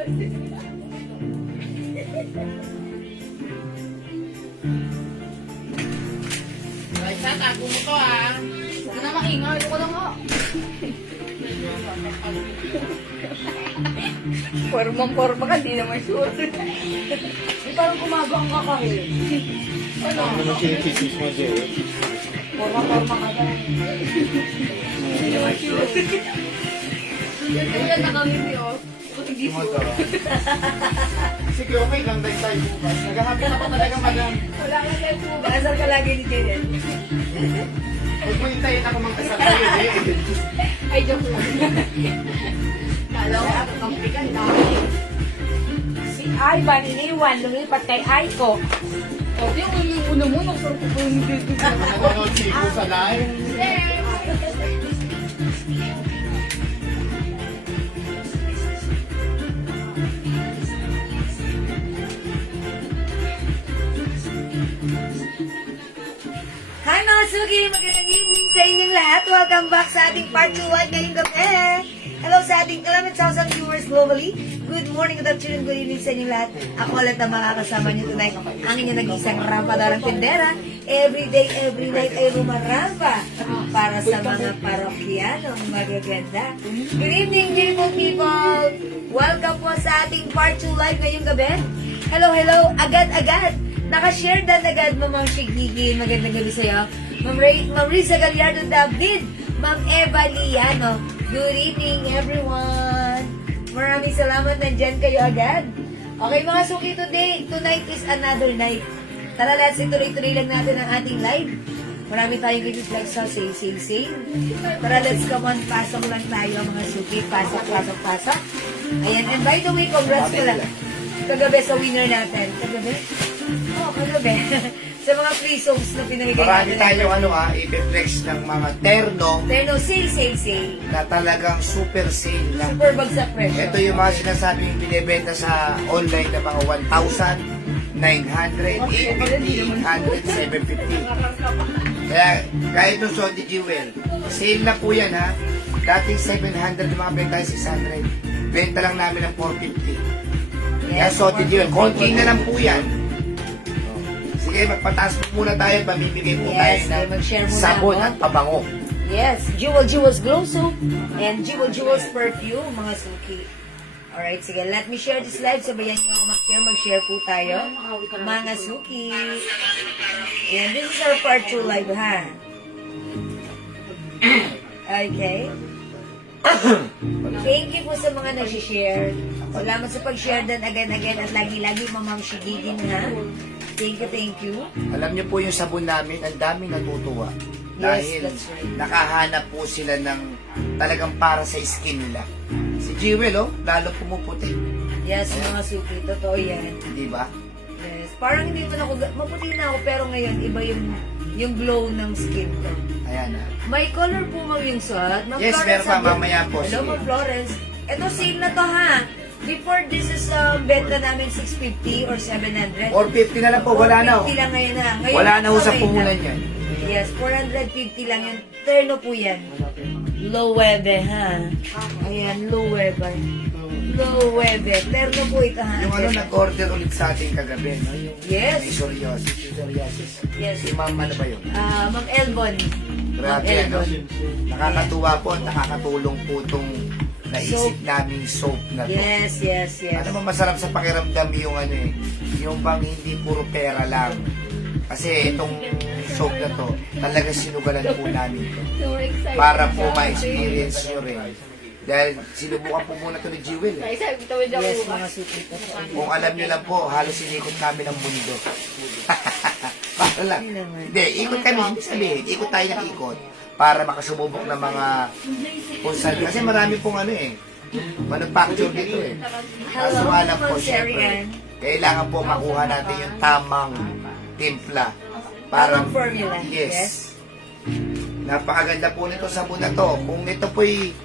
Raisa, tago mo to ah. Huwag na makingay. Ako lang nga. Formang-forma ka, di naman sure. Di parang kumabang ka kahit. Ano? Ano naman sinisismis mo, Jay? Forma-forma ka ka. Di naman sure. Yan nakangiti oh. Hindi sure. Sige, okay lang dahil tayo bukas. Naghahabi na pa talaga, madam. Wala ka lang po ba? Asal ka lagi ni Janet? Huwag mo hintayin ako magkasal tayo, eh. Ay, joke lang. Kala ko ako kampikan na. Si Ivan iniwan, lumipat kay Aiko. O, di yung una mo, nagsarap ko yung dito. Nanonood si Ico sa live. Hi mga Sugi! Magandang evening sa inyong lahat. Welcome back sa ating part 2 ngayong gabi. Hello sa ating 11,000 viewers globally. Good morning, good afternoon, good evening sa inyong lahat. Ako ulit ang makakasama niyo tonight. Ang inyong nag-isang rampa-darang tindera. Every day, every night ay rumarampa para sa mga parokyanong magaganda. Good evening, beautiful people! Welcome po sa ating part 2 live ngayong gabi. Hello, hello! Agad-agad! Nakashare dan agad, Mamang Shigigil. Magandang gabi sa'yo. Ma'am Riza Gallardo David. Ma'am Eva Liano. Good evening, everyone. Maraming salamat. Nandyan kayo agad. Okay, mga suki, tonight is another night. Tara, let's ituloy-tuloy lang natin ang ating live. Marami tayong i-flex sa say. Tara, let's come on. Pasok lang tayo, mga suki. Pasok. Ayan, and by the way, congrats ko lang. Kagabi sa winner natin. Kagabi? Kagabi. Sa mga free songs na pinamigay Marami natin. tayong i-flex ng mga terno Terno, sale. na talagang super sale lang. Super bagsak presyo. Ito yung mga sinasabing binibenta sa online na mga 1,900, 850, 800, 750. Kaya kahit yung Sodi Jewel, sale na po yan ha. Dating 700 yung mga benta 600. Benta lang namin ng 450. Kaya Sodi Jewel, konti na lang po yan. Sige, magpataas po muna tayo at mamimigay po Yes, tayo mag-share ng muna sabon ako. at pabango. Yes, Jewel's Glow Soap and Jewel's Perfume, mga suki. Alright, sige, let me share this live. Sabayan niyo ako mag-share po tayo. Mga suki. And this is our part 2 live, ha? Okay. Thank you po sa mga nag-share. Salamat sa pag-share dan again at lagi-lagi Mamang Shigigin, ha? Thank you. Alam niyo po yung sabon namin, ang daming natutuwa. Yes, Dahil that's right. nakahanap po sila ng talagang para sa skin nila. Si Jewel, lalo pumuputi. Yes, mga suki. Totoo yan. Di ba? Yes. Parang hindi man ako, maputi na ako, pero ngayon, iba yung glow ng skin ko. Ayan na. May color po mang yung suot. Ma'am Yes, Florence, meron pa, sabi- mamaya po. Hello, Sige. Ma'am Florence. Ito, sale na to, ha? Before this is benta namin 650 or 700. 450 na lang po, wala na. 450 lang ngayon, ha? Ngayon, Wala na ho sa okay puhunan na. yan. Yes, 450 lang yan. Terno po yan. Low webe, ha? Ayan, low webe. Low webe. Terno po ito, ha? Yung nag-order ulit sa atin kagabi, no? Yung Yes. may psoriasis. Yes. Si Ma'am, ano ba yun? Ma'am Elbon. Grabe, ano? Nakakatuwa po at nakakatulong po itong naisip naming soap na to. Yes. Ano mo masarap sa pakiramdam yung yung bang hindi puro pera lang. Kasi itong soap na to, talaga sinugalan po namin to. Para po ma-experience nyo rin. Dahil sinubukan po muna to ni Jewel. Yes, mga suki po. Kung alam nyo lang po, halos sinikot namin ang mundo. Para lang. Hindi, ikot kami. Hindi sabihin, ikot tayo ng ikot para makasububok ng mga kung saan. Kasi marami pong manufacture dito Kaso Hello, alam po, Ma'am syempre, Sherry Ann. kailangan po makuha natin yung tamang timpla. Tamang formula. Yes. Napakaganda po nito sabon na to. Kung ito po'y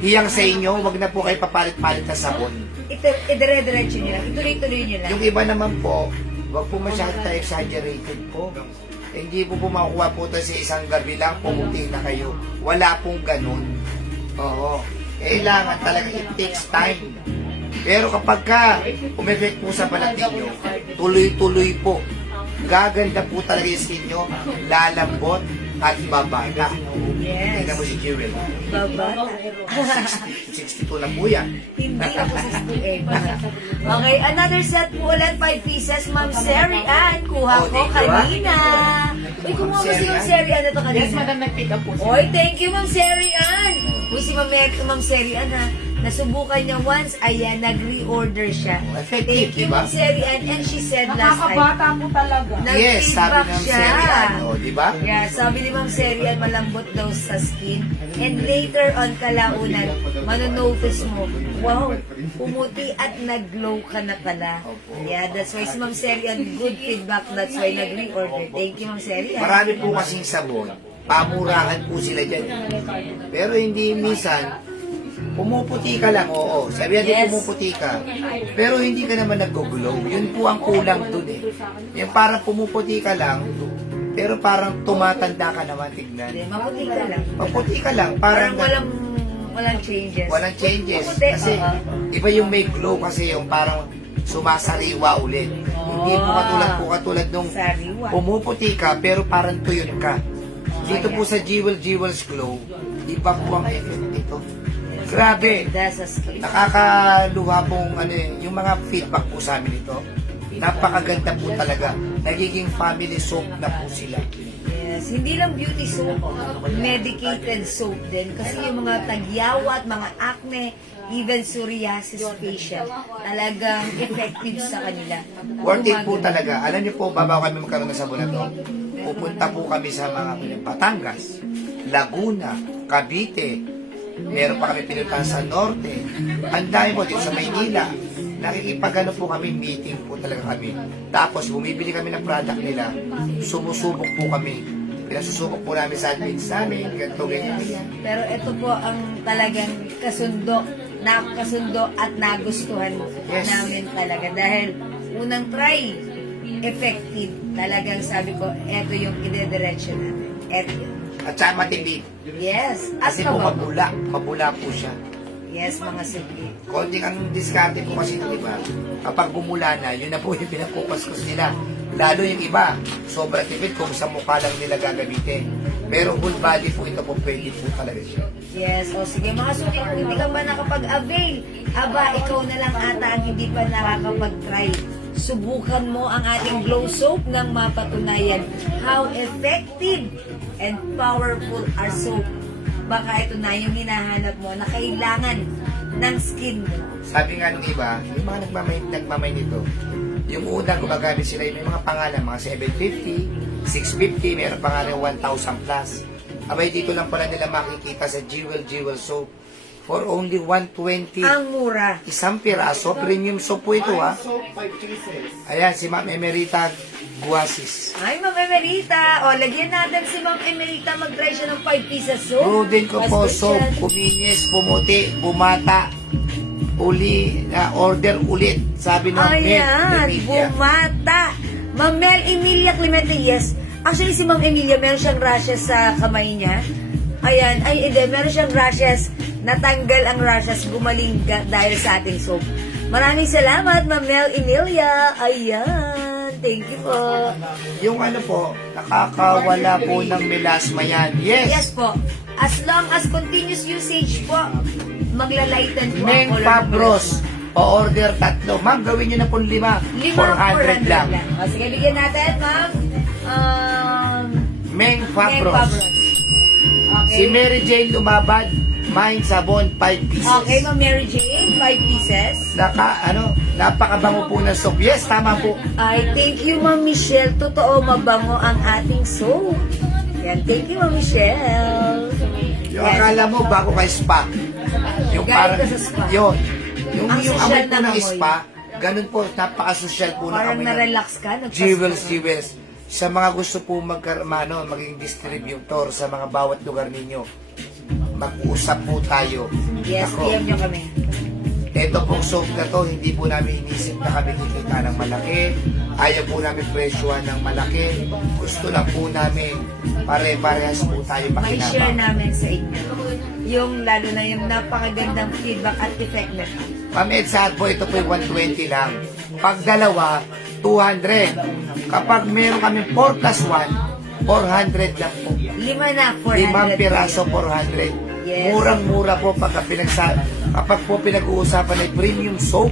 hiyang sa inyo, wag na po kayo papalit-palit na sabon. Idire-diretso nyo lang. Ituloy-tuloy nyo lang. Yung iba naman po, wag po masyado exaggerated po. Hindi po makukuha po ito sa isang gabi lang, pumuti na kayo. Wala pong ganun. Oo. Kailangan talaga, it takes time. Pero kapag ka umeffect po sa balat ninyo, tuloy-tuloy po. Gaganda po talaga yung skin nyo, lalambot at babata. Yes. Tingnan mo si Jewel. Babata. 62 na po yan. Hindi ako sa student. Okay, another set po ulit, 5 pieces. Ma'am Seri Ann, kuha Oh, ko thank you, kanina. Uy, kumuha mo si Ma'am Seri Ann ito kanina. Yes, madam, nag-pick up po siya. Oy, thank you, Ma'am Seri Ann. Uy, si Ma'am Seri Ann, ha. Nasubukan niya once, ayan, nag-reorder siya. Effective, Thank you, diba? Ma'am Seri Ann. And she said last time, Nakakabata po talaga. Yes, sabi nag-feedback ng siya. Serian, oh, di ba? Yeah, sabi ni Ma'am Seri Ann, malambot daw sa skin. And later on, kalaunan, manonotice mo, wow, pumuti at nag-glow ka na pala. Yeah, that's why si Ma'am Seri Ann, good feedback, that's why nag-reorder. Thank you, Ma'am Seri Ann. Marami po kasing sabon, pamurahan po sila dyan. Pero hindi minsan, pumuputi ka lang, oo. Sabi natin Yes. pumuputi ka. Pero hindi ka naman nag-glow. Yun po ang kulang dun eh. Yung parang pumuputi ka lang, pero parang tumatanda ka naman, tignan. Hindi, maputi ka lang. Maputi ka lang, Parang parang walang changes. walang changes. Maputi, Kasi oo. iba yung may glow kasi yung parang sumasariwa ulit. Hindi po katulad nung Sariwa. pumuputi ka pero parang tuyon ka. Dito po sa Jewel's Glow, iba po ang effect nito. Grabe! That's a skin. Nakakaluha pong yung mga feedback po sa amin ito. Napakaganda po talaga. Nagiging family soap na po sila. Yes, hindi lang beauty soap, medicated soap din. Kasi yung mga tagyawat, mga acne, even psoriasis facial, talagang effective sa kanila. Worth it po talaga. Alam niyo po, babaw kami magkaroon ng sabon na to. Pupunta po kami sa mga Batangas, Laguna, Cavite, meron pa kami pinuntahan sa Norte. Ang dami po dito sa Maynila. Nakikipagano po kami, meeting po talaga kami. Tapos bumibili kami ng product nila, sumusubok po kami. Pinasusubok po namin sa admins namin, ganito, ganyan. Pero ito po ang talagang nakasundo at nagustuhan Yes. namin talaga. Dahil unang try, effective. Talagang sabi ko, ito yung idediretso namin. Ito yun. At saka matipid. Yes. At Kasi po mabago. mabula po siya. Yes, mga sugli. Konting ang diskarte po kasi, di ba? Kapag gumula na, yun na po yung pinapokus nila. Lalo yung iba, sobrang tipid kung sa mukha lang nila gagamitin. Pero full body po ito po pwede po talaga siya. Yes. O sige, mga sugli, kung hindi ka ba nakapag-avail, aba, ikaw na lang ata ang hindi pa nakakapag-try. Subukan mo ang ating glow soap nang mapatunayan how effective and powerful our soap. Baka ito na yung hinahanap mo na kailangan ng skin mo. Sabi nga ng iba, yung mga nagmamay nito, yung unang gumagamit sila, yung may mga pangalan, mga 750, 650, meron pangalan 1,000 plus. Abay, dito lang pala nila makikita sa Jewel soap for only 120. Ang mura. Isang piraso, premium soap po ito ha. Ayan, si Ma'am Emerita Guasis. Ay, Ma'am Emerita. O, lagyan natin si Ma'am Emerita. Mag-try siya ng 5 pieces soap. Rodin ko po, Mas soap, special. puminis, pumuti, bumata, order ulit. Sabi ng Ayan, Emilia. bumata. Ma'am Mel Emilia Clemente, yes. Actually, si Ma'am Emilia, meron siyang rashes sa kamay niya. Ayan, ay hindi, meron siyang rashes. Natanggal ang rashes, gumaling dahil sa ating soap. Maraming salamat, Ma'am Mel Emilia. Ayan, thank you po. Yung ano po, nakakawala po ng melasma yan. Yes Yes! po. As long as continuous usage po, maglalighten po Meng ang color. Fabros, pa-order 3. Ma'am, gawin nyo na po 5. 400 lang. O, sige, bigyan natin, Ma'am. Meng Meng Fabros. Fabros. Okay. Si Mary Jane Lumabad, Mind Sabon, 5 pieces. Okay, Ma'am Mary Jane, 5 pieces. Napakabango po ng soap. Yes, tama po. Ay, thank you, Ma'am Michelle. Totoo, mabango ang ating soap. Yan, thank you, Ma'am Michelle. Yung akala mo, bago kay spa. Yung Galing ka sa spa. Yun. Yung Ang amoy social po na ng amoy. spa, ganun po, napaka-social po ng Parang amoy. na-relax ka. Jewels. Sa mga gusto po maging distributor sa mga bawat lugar ninyo, mag-uusap po tayo. Yes, Ako, PM nyo kami. ito pong soap na to, hindi po namin inisip na kami kikita ng malaki. Ayaw po namin presyohan ng malaki. Gusto lang po namin pare-parehas po tayo May share pakinabang. namin sa inyo. Yung lalo na yung napakagandang feedback at effect na Ma'am Edsa po, ito po yung 120 lang. Pag dalawa, 200. Kapag meron kami 4 plus 1, 400 lang po. 5 na, 400. 5 piraso, 400. Yes. Murang-mura po kapag po pinag-uusapan ay premium soap,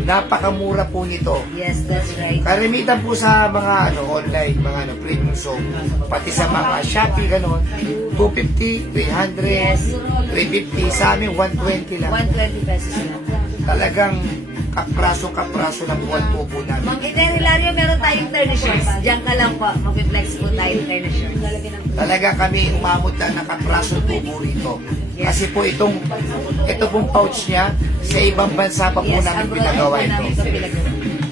napakamura po nito. Yes, that's right. Karamitan po sa mga online, mga premium soap, pati sa mga Shopee ganon, 250, 300, Yes. 350, sa amin 120 lang. 120 pesos lang. Talagang kapraso ng buwan po po namin. Mang Hilario, meron tayong furnishers. Diyan ka lang po. Mag-flex po tayo furnishers. Talaga kami umamot na nakapraso tubo rito. Kasi po ito pong pouch niya, sa ibang bansa pa po Yes, namin abroad pinagawa po namin ito ito. pinagawa.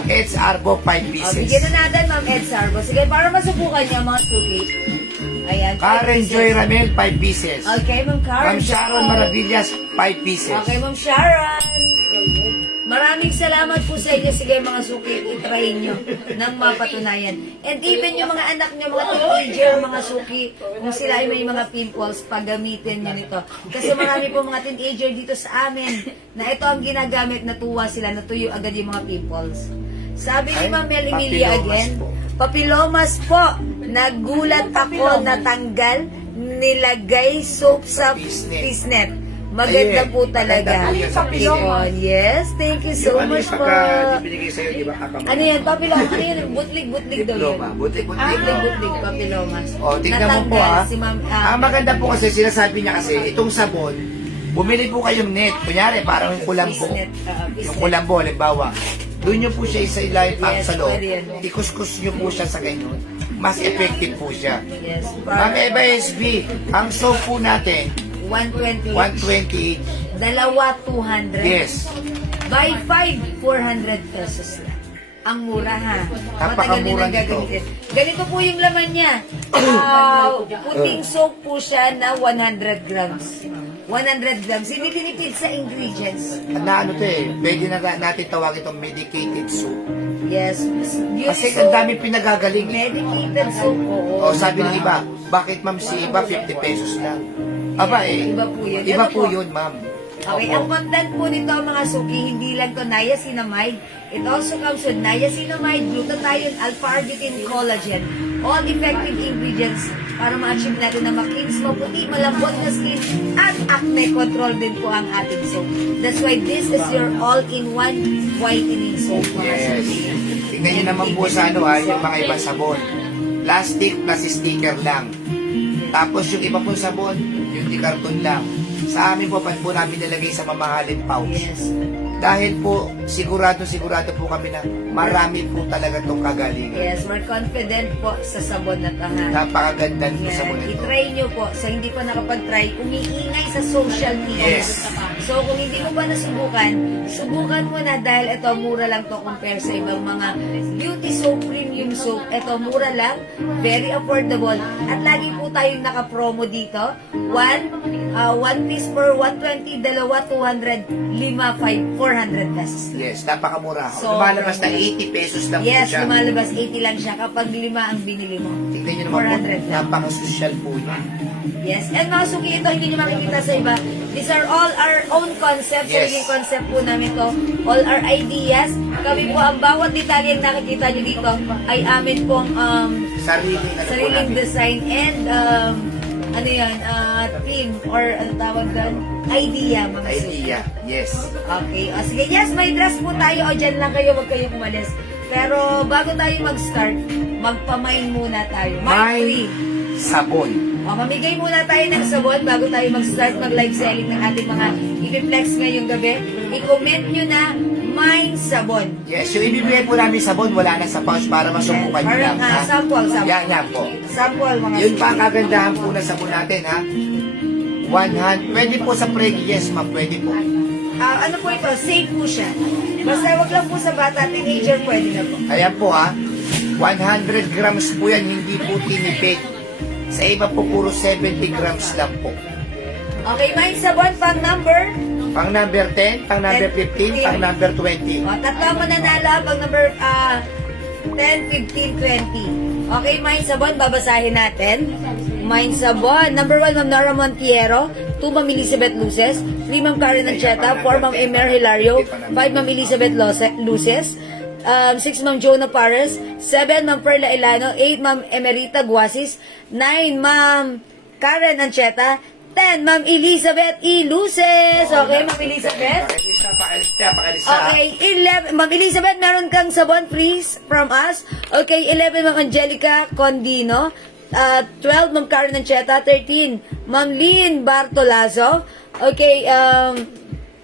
It's Argo 5 O, pieces. bigyan na natin, Ma'am Ed Sarbo. Sige, para masubukan niya mga suki. Ayan. 5 Karen pieces. Joy Ramel, 5 pieces. Okay, Ma'am Karen. Ma'am Sharon Maravillas, 5 pieces. Okay, Ma'am Sharon. Maraming salamat po sa inyo. Sige, mga suki, itry nyo ng mapatunayan. And even yung mga anak nyo, mga teenager, mga suki, kung sila ay may mga pimples, paggamitin nyo nito. Kasi marami po mga teenager dito sa amin na ito ang ginagamit, natuwa sila, natuyo agad yung mga pimples. Sabi ni Ay, Ma'am Mel Emilia papilomas again, po. papilomas po. Nagulat ako, natanggal, nilagay soap sa Pisnet. pisnet. Maganda Ayun, po talaga. maganda po yan sa Yun, yes, thank you so much po. binigay sa'yo, di ba? Ano yan, papiloma? Ano yan? Butlig-butlig daw yun. Diploma. Butik-butik. Butlig-butlig, papilomas. O, tingnan mo po Natanggal ha. si Ma'am, Ang maganda po kasi, sinasabi niya kasi, itong sabon, bumili po kayong net. Kunyari, parang yung kulambo. Pisnet, pisnet. Yung kulambo, halimbawa. Doon nyo po siya isa ilalim Yes, sa loob. pwede yan. Ikuskus nyo po siya sa ganyan. Mas effective po siya. Yes, Ma'am Eva SB, ang soap po natin, 120. 120 each. Dalawa, 200. Yes. Buy 5, 400 pesos lang. Ang mura ha. Matagal din Napakamura ang gagamitin. Ganito po yung laman niya. Puting soap po siya na 100 grams. 100 grams. Hindi tinipid sa ingredients. Na ano to pwede na natin tawagin itong medicated soap. Yes. Beauty Kasi soap, ang dami pinagagaling. medicated soap. Oo. O sabi ng iba, bakit ma'am si iba 50 pesos lang? Aba Iba po yun. Iba Ito po po. yun ma'am. Okay, Opo. ang content po nito mga suki, hindi lang to niacinamide. It also comes with niacinamide, glutathione, alpha-arbutin, collagen. All effective ingredients para ma-achieve natin na makinis, maputi, malambot na skin, at acne control din po ang ating soap. That's why this is your all-in-one whitening soap, mga Yes. suki. Tingnan nyo naman po sa yung mga ibang sabon. Plastic plus sticker lang. Tapos yung iba pong sabon, yung di karton lang. Sa amin po, pag po namin nilagay sa mamahalin pouch. Yes. Dahil po, sigurado po kami na marami po talaga itong kagalingan. Yes, we're confident po sa sabon na to, ha? Napakaganda ng sabon Yan, ito. i-try nyo po. Sa hindi pa nakapag-try, umiingay sa social media. Yes. So, kung hindi mo pa nasubukan, subukan mo na dahil ito, mura lang to compare sa ibang mga beauty soap, premium soap. Ito, mura lang, very affordable. At lagi po tayong naka-promo dito. One piece per 120, dalawa, 200, 5, 400 pesos. Yes, napakamura. So, Lumalabas na 80 pesos lang po Yes, siya. lumalabas 80 lang siya kapag 5 ang binili mo. Tignan nyo naman po, 400 lang. napaka-social po yun. Yes, and mga suki ito, hindi nyo makikita sa iba. These are all our own concepts. Yes. Sariling concept po namin to. All our ideas. Kami po, ang bawat detalye na nakikita nyo dito ay amin pong sariling design and ano yan, theme or ano tawag doon? Idea, mga suki. Idea, yes. Okay. O sige, yes, may dress po tayo. O dyan lang kayo, wag kayong umalis. Pero bago tayo mag-start, magpamain muna tayo. May Free. sabon. O, mamigay muna tayo ng sabon bago tayo mag-start mag-live selling ng ating mga i-flex ngayong gabi. I-comment nyo na, Mine Sabon. Yes, yung ibibigay po namin sabon, wala na sa pouch para masubukan nyo lang. Parang sample. Yan po. Sample, mga Yun pa ang kagandahan po na sabon natin, ha? One hand. Pwede po sa preg, yes ma'am, pwede po. ano po ito, safe po siya. Basta wag lang po sa bata, teenager pwede na po. Ayan po, ha? 100 grams po yan, hindi po tinipid. Sa iba po, puro 70 grams lang po. Okay, Mine Sabon, pang number. Pang number 10, pang number 15, pang number 20. O, tatlo ang mananalo pag number 10, 15, 20. Okay, Mine Sabon, babasahin natin. Mine Sabon. Number 1, Ma'am Nora Montiero. 2, Ma'am Elizabeth Luces. 3 Ma'am Karen Ancheta, 4 Ma'am Emer Hilario, 5 Ma'am Elizabeth Luces, 6 Ma'am Jonah Pares, 7 Ma'am Perla Ilano, 8 Ma'am Emerita Guasis, 9 Ma'am Karen Ancheta, 10 Ma'am Elizabeth E. Luces. Okay, Ma'am Elizabeth? Pakalista. Okay, 11, Ma'am Elizabeth, meron kang sabon free from us. Okay, 11 Ma'am Angelica Condino, 12 Ma'am Karen Ancheta, 13 Ma'am Lynn Bartolazo, okay,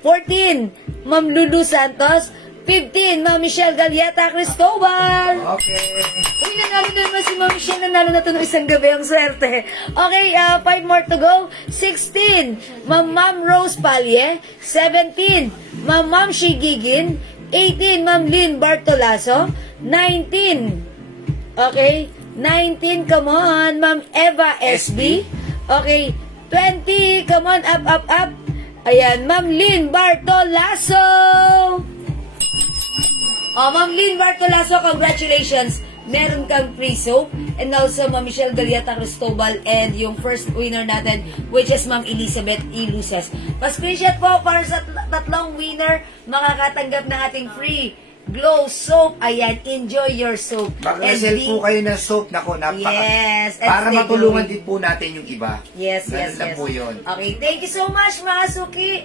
14 Ma'am Lulu Santos, 15 Ma'am Michelle Galieta Cristobal. Okay. Uy, nanalo na naman si Ma'am Michelle. Nanalo na ito ng isang gabi. Ang swerte. Okay, 5 more to go. 16, Ma'am Rose Palye. 17, Ma'am Shigigin. 18, Ma'am Lynn Bartolaso. 19, okay, 19, come on, Ma'am Eva SB. Okay, 20, come on, up. Ayan, Ma'am Lynn Bartolaso. Oh, Ma'am Lynn Bartolaso, congratulations. Meron kang free soap. And also, Ma'am Michelle Galieta Cristobal and yung first winner natin, which is Ma'am Elizabeth E. Luces. Pa-screenshot po para sa tatlong winner, makakatanggap ng ating free Glow Soap. Ayan, enjoy your soap. Mag-resell po kayo ng soap. Nako, napaka. Yes. and Para stay matulungan glowing. din po natin yung iba. Yes. Ganun lang po yun. Okay, thank you so much mga suki.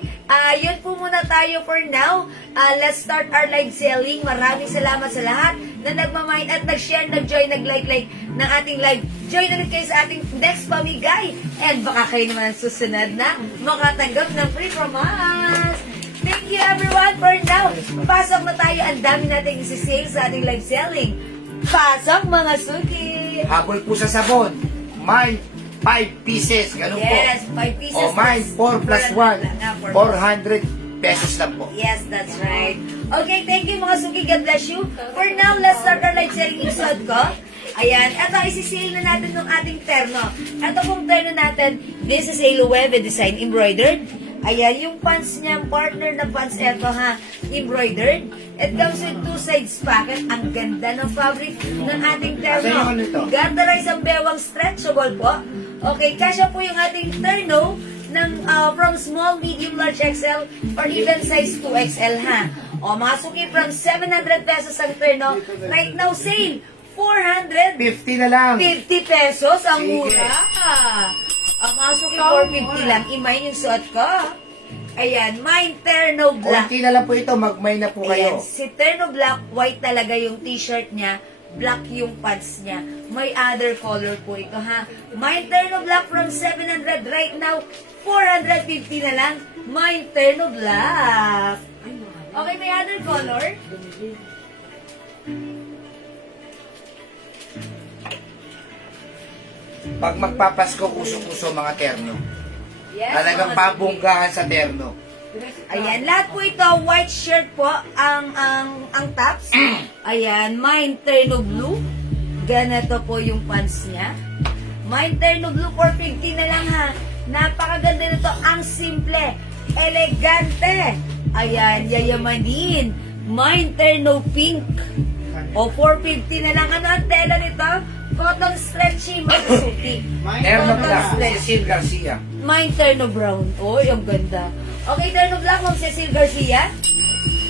Yun po muna tayo for now. Let's start our live selling. Maraming salamat sa lahat na nagmamind at nag-share, nag-join, nag-like ng ating live. Join ulit kayo sa ating next pamigay. And baka kayo naman ang susunod na makatanggap ng free from us. Thank you everyone for now. Pasok na tayo. Ang dami natin isi-sale sa ating live selling. Pasok mga suki. Habol po sa sabon. Mine, 5 pieces. Ganun po. Yes, 5 pieces. O mine, 4 plus 1. 400 pesos lang po. Yes, that's right. Okay, thank you mga suki. God bless you. For now, let's start our live selling episode ko. Ayan, eto, isi-sale na natin ng ating terno. Eto pong terno natin, this is a Loewe design embroidered. Ayan, yung pants niya, partner na pants, eto ha, embroidered. It comes with 2 sides pocket. Ang ganda ng fabric ng ating terno. Ano ito? Gantarize ang bewang stretchable po. Okay, kasya po yung ating terno ng from small, medium, large XL or even size 2XL ha. O, mga suki from 700 pesos ang terno. Right now, sale, 450 50 na lang. pesos. Ang Sige. mura. Ang mga suki, 450 lang. Imay yung suot ko. Ayan, mine terno black. Konti na lang po ito. Magmay na po Ayan, kayo. si terno black, white talaga yung t-shirt niya. Black yung pants niya. May other color po ito ha. Mine terno black from 700 right now. 450 na lang. Mine terno black. Okay, may other color? Pag magpapasko, uso-uso mga terno. Yes. Talagang mga suki. pabonggahan sa terno. Ayan, lahat po ito, white shirt po, ang tops. Ayan, mine terno blue. Ganito po yung pants niya. Mine terno blue, 450 na lang ha. Napakaganda nito, ang simple, elegante. Ayan, yayamanin. Mine terno pink. O, 450 na lang. Ano ang tela nito? Cotton stretchy, masuki. Terno Cotton black, stretchy. Cecil Garcia. Mine terno brown. Oy, ang ganda. Okay, terno black, Ma'am Cecil Garcia.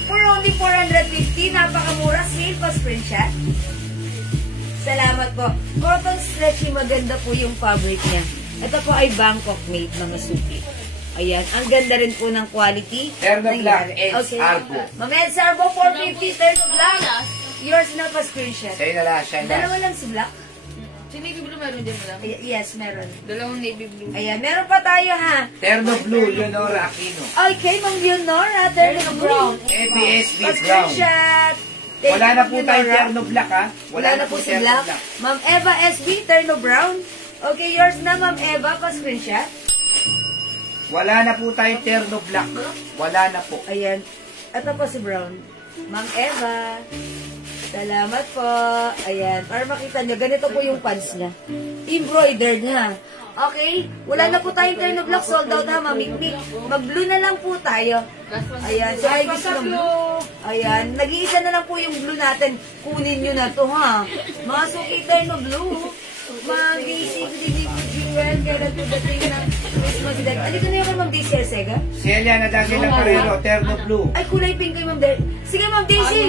For only 450, napakamura. Sale pa screenshot. Salamat po. Cotton stretchy, maganda po yung fabric niya. Ito po ay Bangkok made, mga suki. Ayan, ang ganda rin po ng quality. Terno Ayan. black, Eds Arbo. Ma'am Eds Arbo, 450, terno black. Yours na pa screenshot. Sa'yo na lang, siya na. Dalawa lang si black. Si Navy Blue meron din lang. Yes, meron. Dalawang Navy Blue. Ayan, meron pa tayo ha. Terno blue, Leonora Aquino. Okay, Ma'am Leonora, terno brown. ABSB brown. Pa-screenshot. Thank Wala you, na Ma'am po tayo Leonora. terno black ha. Wala na po si Black. Ma'am Eva SB, terno brown. Okay, yours na, Ma'am Eva, pa-screenshot. Wala na po tayo terno black. Wala na po. Ayan. Ito po si brown. Ma'am Eva. Salamat po. Ayan. Para makita nyo, ganito po yung pants niya. Embroidered ha. Okay? Wala na po tayong terno black. Sold out ha, mamikmik. Mag-blue na lang po tayo. Ayan. So, ay gusto ng blue. Ayan. Nag-iisa na lang po yung blue natin. Kunin nyo na to ha. Mga suki terno blue. Mag-iisip din ni Jewel. Kailan po dating ng Christmas deck. Alika na yung Ma'am Daisy Arcega. Celia na dahil lang pareho, terno blue. Ay, kulay pink kay Ma'am Daisy. Sige, Ma'am Daisy.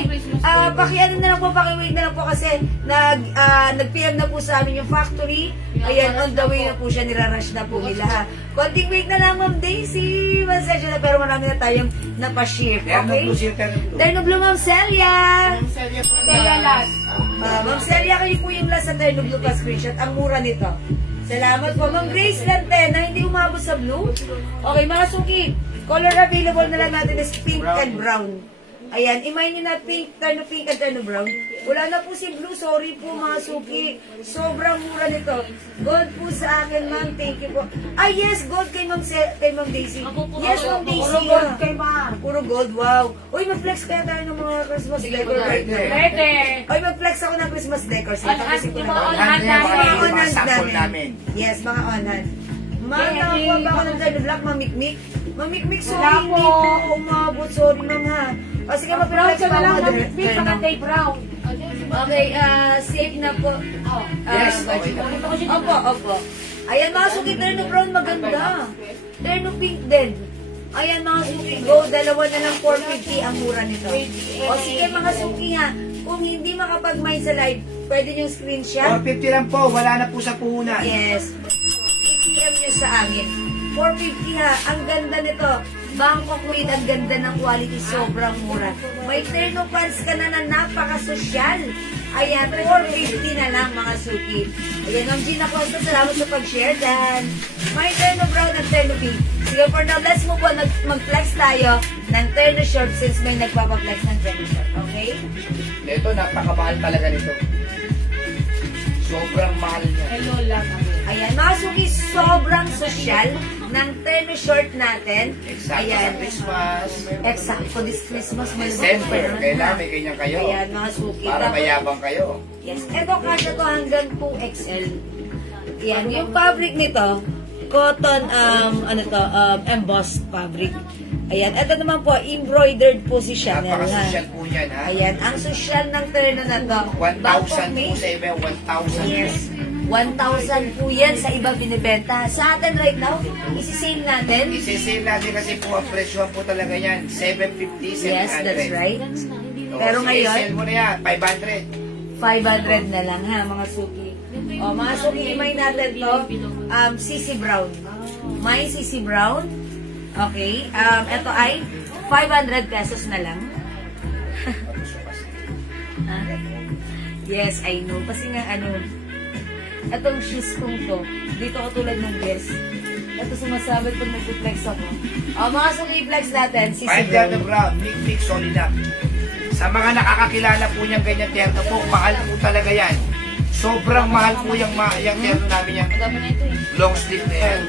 Pakiano na lang po, pakiwait na lang po kasi nag-PM na po sa amin yung factory. Ayan, on the way na po siya, nirarush na po nila ha. Konting wait na lang, Ma'am Daisy. Masensya na, pero marami na tayong napaship. Terno Okay? blue siya, terno blue. Terno blue, Ma'am Celia. Celia po Ma'am Celia, kayo po yung last sa Terno Blue pa screenshot. Ang mura nito. Salamat po. Ma'am Grace Lantena, hindi umabot sa blue. Okay, mga suki. Color available na lang natin is pink and brown. Ayan, imay niyo na pink and terno brown. Wala na po si blue. Sorry po mga suki. Sobrang mura nito. Gold po sa akin, ma'am. Thank you po. Ay, yes, gold kay Ma'am Daisy. Yes, Ma'am Daisy. Puro gold kay ma'am. Puro gold, wow. Uy, mag-flex kaya tayo ng mga Christmas decor right now. Pwede. Oy, mag-flex ako ng Christmas decor. Sige, tapusin ko Yung na. mga Lahat na yan, Mga mga on-hand sample namin. namin. Yes, mga on-hand. Nakakuha ba ako ng Tide Black, mamikmik? Mamikmik, sorry, Wala hindi po. po umabot. Sorry, ma'am ha. O sige, Brown mag-flex ka pa na lang. ako. Pink sa Day Brown. Okay, safe na po. Yes, budget. okay. Opo. Ayan, mga suki, terno brown, maganda. Terno pink din. Ayan, mga suki, go, dalawa na lang 450 ang mura nito. O sige, mga suki ha, kung hindi makapag-mind sa live, pwede nyo screenshot. 450 lang po, wala na po sa puhunan. Yes. I-PM nyo sa amin. 450 ha. Ang ganda nito. Bangkok made. Ang ganda ng quality. Sobrang mura. May terno pants ka na napaka-sosyal. Ayan, 450 na lang mga suki. Ayan, Ma'am Gina Costa, salamat sa pag-share dan. May terno brown at terno pink. Sige, for now, let's move on. Mag-flex tayo ng terno short since may nagpapaflex ng terno short. Okay? Ito, napakamahal talaga nito. Sobrang mahal niya. Hello lang. Ayan, mga suki, sobrang sosyal ng terno short natin. Eksakto sa Christmas. Exacto, this Christmas. December, kailangan may ganyan kayo. Ayan, mga suki. Para Tapos, mayabang kayo. yes, eto kasya to hanggang 2XL. Yan, yung fabric nito, cotton, embossed fabric. Ayan, ito naman po, embroidered po si Chanel. Napaka-social Ha? po yan, ha? Ayan, ang social ng terno na to. 1,000 Bangkok po made. sa iba, 1,000. Yes. 1,000 po yan sa iba binibenta. Sa atin right now, isi-sale natin. Isisale natin kasi po ang presyo po talaga yan. 750, 700. Yes, that's right. O, Pero sige, ngayon, sale mo na yan, 500. 500 na lang ha, mga suki. O, mga suki, imay natin to, CC Brown. May CC Brown. Okay. Ito ay 500 pesos na lang. Ha? Yes, I know. Kasi nga, itong shoes kong to, dito ko tulad ng guest. Ito sumasabit pag nag-flex ako. O, mga suki, flex natin, CC 5 Brown. brown, mix, solid up. Sa mga nakakakilala po niyang ganyan terno po, mahal po talaga yan. Sobrang mahal po yung terno namin yan. Long sleeve na yan.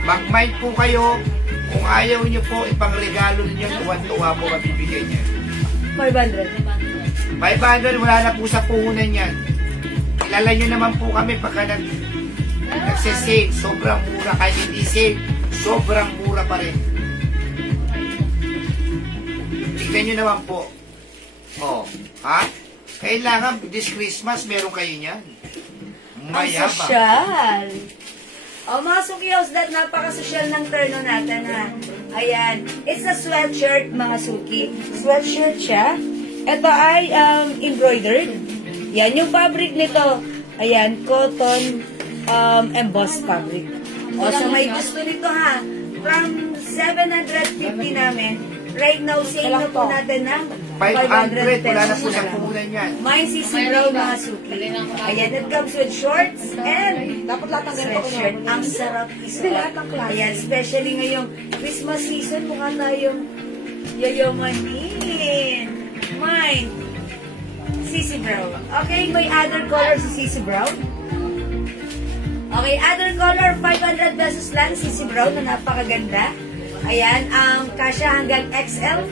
Mag-mind po kayo, kung ayaw niyo po, ipangregalo niyo, tuwan-tuwa po mabibigay niya. 500. 500, wala na po sa puhunan yan. Kilala niyo naman po kami pagka nagsisave, sobrang mura. Kahit hindi save, sobrang mura pa rin. Tignan niyo naman po. Oh, ha? Kailangan this Christmas meron kayo niyan. Ang Mayabang. sosyal. O mga sukiyaws, that napaka-sosyal ng terno natin ha. Ayan. It's a sweatshirt mga suki. Sweatshirt siya. Ito ay embroidered. Yan, yung fabric nito. Ayan, cotton embossed fabric. O, so may gusto nito ha. From 750 namin, right now, sale na po natin ng 500, wala na pesos po sa lang. puhunan yan. May CC Brown mga suki. Ayan, it comes with shorts and Dapat lahat ng ganito ko sweatshirt. Ang sarap isuot. Lahat ng klase. Ayan, especially ngayong Christmas season, mukha tayong yayamanin. Mine. CC Brown. Okay, may other color si CC Brown. Okay, other color, 500 pesos lang, CC Brown, na napakaganda. Ayan, kasya hanggang XL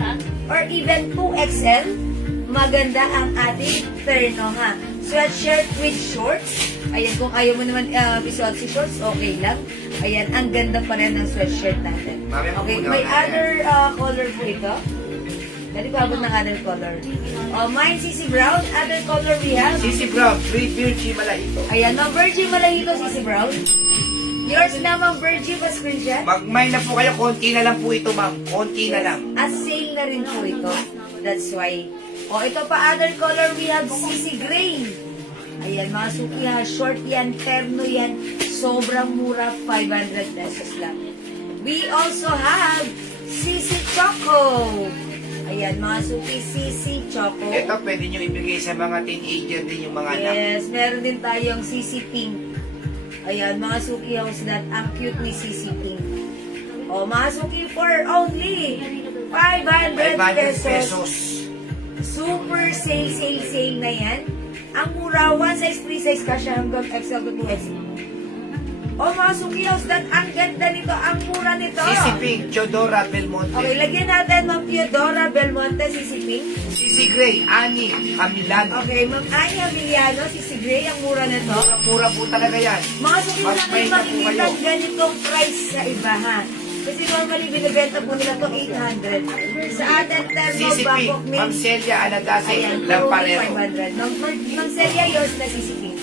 or even 2XL. Maganda ang ating terno ha. Sweatshirt with shorts. Ayan, kung ayaw mo naman isuot si shorts, okay lang. Ayan, ang ganda pa rin ng sweatshirt natin. Okay, may other color po ito. Dali pa abot ng other color. Mine CC Brown, other color we have. Sisi Brown, 3 Virgie Malahito. Ayan, no, Virgin Malahito CC Brown. Yours na, Ma'am Virgie, pa screenshot. Mag-mine na po kayo. Konti na lang po ito, ma'am. Konti na lang. At sale na rin po ito. That's why. O, ito pa, other color, we have CC Gray. Ayan, mga suki ha. Short yan, terno yan. Sobrang mura, 500 pesos lang. We also have CC Choco. Ayan, mga suki, CC Choco. Ito, pwede nyo ibigay sa mga teenager din yung mga anak. Yes, meron din tayong CC Pink. Ayan, mga suki house that ang cute ni CC Pink. O, mga suki for only 500 500 pesos. pesos. Super sale na yan. Ang mura, 1 size, 3 size kasha hanggang XL to 2XL. O, mga suki house that ang ganda nito, ang mura nito. Sisi Pink, Chodora, Belmonte. Okay, lagyan natin Ma'am Theodora Belmonte, CC Pink. Sisi Gray, Ani, Camilano. Okay, Ma'am Anya Villano, CC Gray, ang mura nito. Mura po talaga yan. Mga suki Mas na kayo may na po makikita kayo. ganitong price sa iba, ha? Kasi normally binibenta po nila to 800. Sa atin, Termo, Sisi Pink, Bangkok, Ma'am Mix. Celia Anadase, Ayan, Lamparero. 500. Ma'am Celia, yours na CC Pink.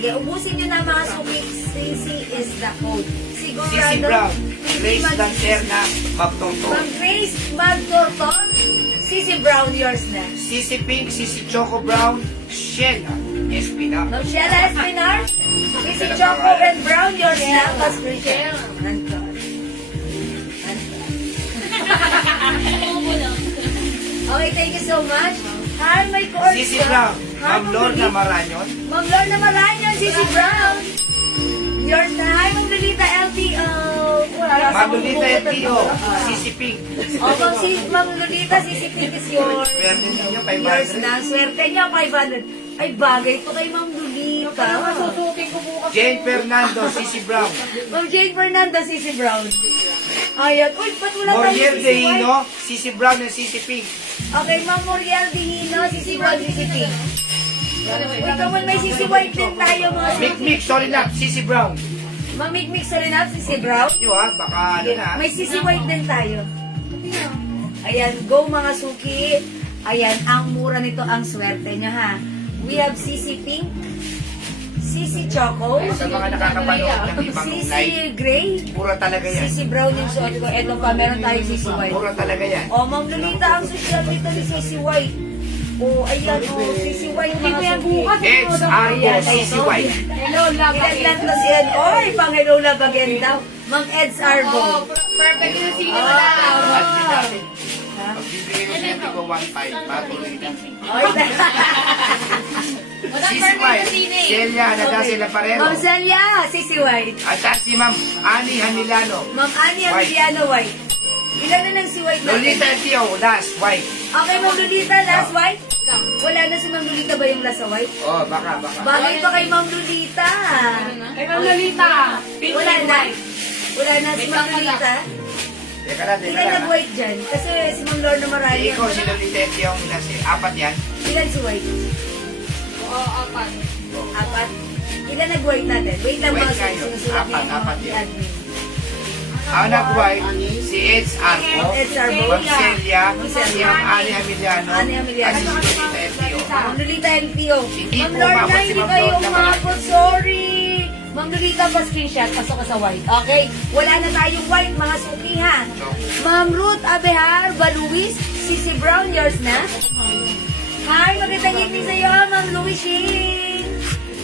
Sige, ubusin nyo na mga suki. CC is the code. Siguro, Sisi Brown, Grace Lanterna, Magtonto. Ma'am Grace Magtorton, CC Brown, yours na. Sisi Pink, Sisi Choco Brown, Sheila, Espina. Ma'am Sheila Espinar, CC Choco and Brown, yours na. Pas Rachel. Okay, thank you so much. Hi, my course. Sisi Brown, Ma'am Lorna Maranyon. Ma'am Lorna Maranyon, Sisi Brown. Yours na. Hi, Ma'am Lolita LTO. Ma'am Lolita Etio, Sisi Pink. O, Ma'am Lolita, Sisi Pink is yours. Swerte ninyo, Yours 500. na. Swerte niyo, 500. Ay, bagay to kay Ma'am Lolita. Masusukin ko bukas. Jane Fernando, Sisi Brown. Ma'am Jane Fernando, Sisi Brown. Ayan. Uy, ba't wala tayo Moriel Sisi de White? Hino, Sisi Brown and Sisi Pink. Okay, Ma'am Moriel de Hino, Sisi Brown, Sisi Pink. Uy, kawan may Sisi White din tayo, mga Mik suki. Mik, sorry na, Sisi Brown. Mamig-mix rin up, Sisi Brown. Nyo ha, baka ano na. May Sisi White din tayo. Ayan, go mga suki. Ayan, ang mura nito, ang swerte niya ha. We have Sisi Pink, Sisi Choco, Sa mga nakakapanood ng ibang live, Sisi Gray, mura talaga yan. Sisi Brown yung suot ko. Eto pa, meron tayong Sisi White. Mura talaga yan. O, Ma'am Lolita, ang social nito ni Sisi White. O, ayan, o, Sisi White mga suki. It's Argo, Sisi White. Hello, love. Ilan lang to siya. Oy, pang hello love again daw. Mang Eds Arbo. Perfect yung sino Ah. na. Admin natin. Magbibigay ko siya ko 1.5. Patuloy na. Oy, Sisi White, Celia, Nadase Lamparero. Ma'am Celia, Sisi White. At si Ma'am Ani Hamilano. Ma'am Annie Emiliano White. Ilan na lang si White natin? Lolita Tio, last white. Okay, Ma'am Lolita, last White? Wala na si Ma'am Lolita ba yung last sa White? Oh, baka. Bagay pa kay Ma'am Lolita. Kay Ma'am Lolita. Wala na. Wala na si Ma'am Lolita. Teka lang, teka Ilan lang. nag-white dyan? Kasi si Ma'am Lorna Maraya. Ikaw si Lolita Tio ang nasi. Apat yan. Ilan si White? Oo, apat. Apat. Ilan nag-white natin? Wait lang White mga kayo. sinusulat niya yung Apat mga yan. admin. Ang nag-white, si Eds Arco, Eds Arco. Ma'am Celia, Celia. si Ma'am Ani Hamiliano, Ani Hamiliano. at si Lolita Tio. Ma'am Lolita LTO. Hindi Ma'am po Lorna, umabot si hindi Ma'am kayo Lorna umabot. Sorry. Ma'am Lolita, pa screenshot. Pasok ka sa white. Okay. Wala na tayong white, mga suki ha. Ma'am Ruth Abehar, Baluis, Sisi Brown, yours na. Hi, magandang evening sa'yo, Ma'am Louis Shane.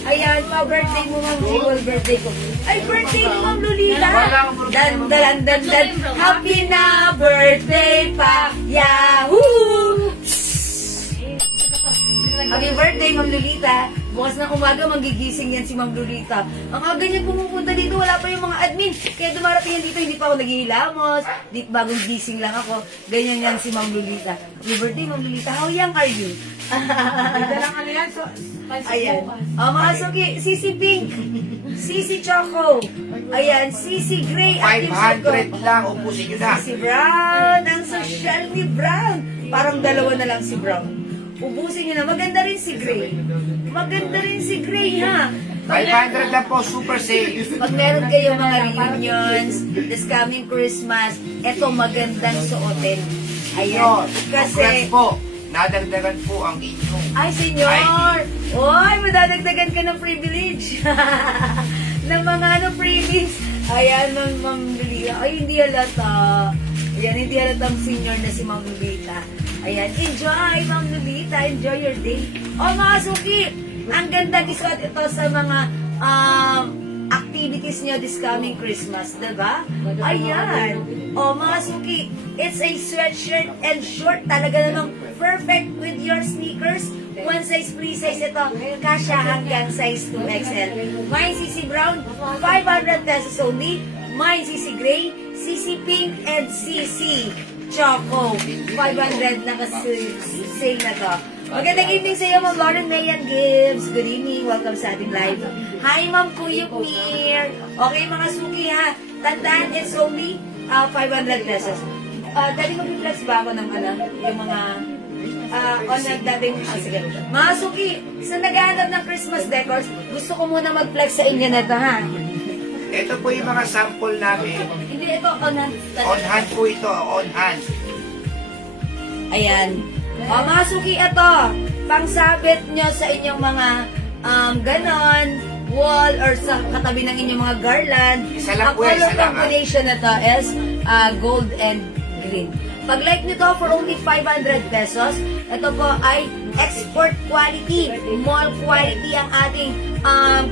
Ayan, pa-birthday mo, Ma'am Jewel, birthday ko. Ay, birthday mo, Ma'am Lolita. Dan. Happy na birthday pa, Yahoo! Happy birthday, Ma'am Lolita. Bukas ng umaga, magigising yan si Ma'am Lolita. Ang aga niya pumupunta dito, wala pa yung mga admin. Kaya dumarating yan dito, hindi pa ako naghihilamos. Bagong gising lang ako. Ganyan yan si Ma'am Lolita. Happy birthday, Ma'am Lolita. How young are you? Dalang ano yan? So, Ayan. Mga suki, Sisi Pink, Sisi Choco, ayan, Sisi Gray, at Team Sogo. 500 lang, ubusin nyo na. Si Brown, ang social ni Brown. Parang dalawa na lang si Brown. Ubusin nyo na. Maganda rin si Gray. Maganda rin si Gray, ha? 500 lang po, super sale. Pag meron kayo mga reunions, this coming Christmas, eto magandang suotin. Ayan. Congrats Kasi, po. Nadagdagan po ang inyong ay, senyor! Oy, madadagdagan ka ng privilege. ng mga freebies. Ayan, Ma'am Lolita. Ay, hindi halata. Ayan, hindi halatang senior na si Ma'am Lolita. Ayan, enjoy, Ma'am Lolita. Enjoy your day. O, mga suki, ang ganda isuot ito sa mga activities nyo this coming Christmas, diba? Ayan. O, mga suki, it's a sweatshirt and short. Talaga namang perfect with your sneakers. One size, free size ito. Kasya hanggang size 2XL. Mine CC Brown, 500 pesos only. Mine CC Gray, CC Pink, and CC Choco. 500 na kasi-sale na to. Magandang evening sa iyo, Ma'am Lauren Mayan Gibbs. Good evening. Welcome sa ating live. Hi, Ma'am Kuyuk Mir. Okay, mga suki ha. Tandaan, it's only 500 pesos. Dali mag-reflex ba ako ng yung mga on dating, sige. Mga suki, sa naghahanap ng Christmas decors, gusto ko muna mag-flex sa inyo na ito, ha? Ito po yung mga sample namin. Hindi, ito, on hand. On hand po ito, on hand. Ayan. O, mga suki, ito, pangsabit nyo sa inyong mga ganon, wall, or sa katabi ng inyong mga garland. Isa lang Ang po, color isa lang, combination na to is gold and green. Pag like nito for only 500 pesos, ito po ay export quality, mall quality ang ating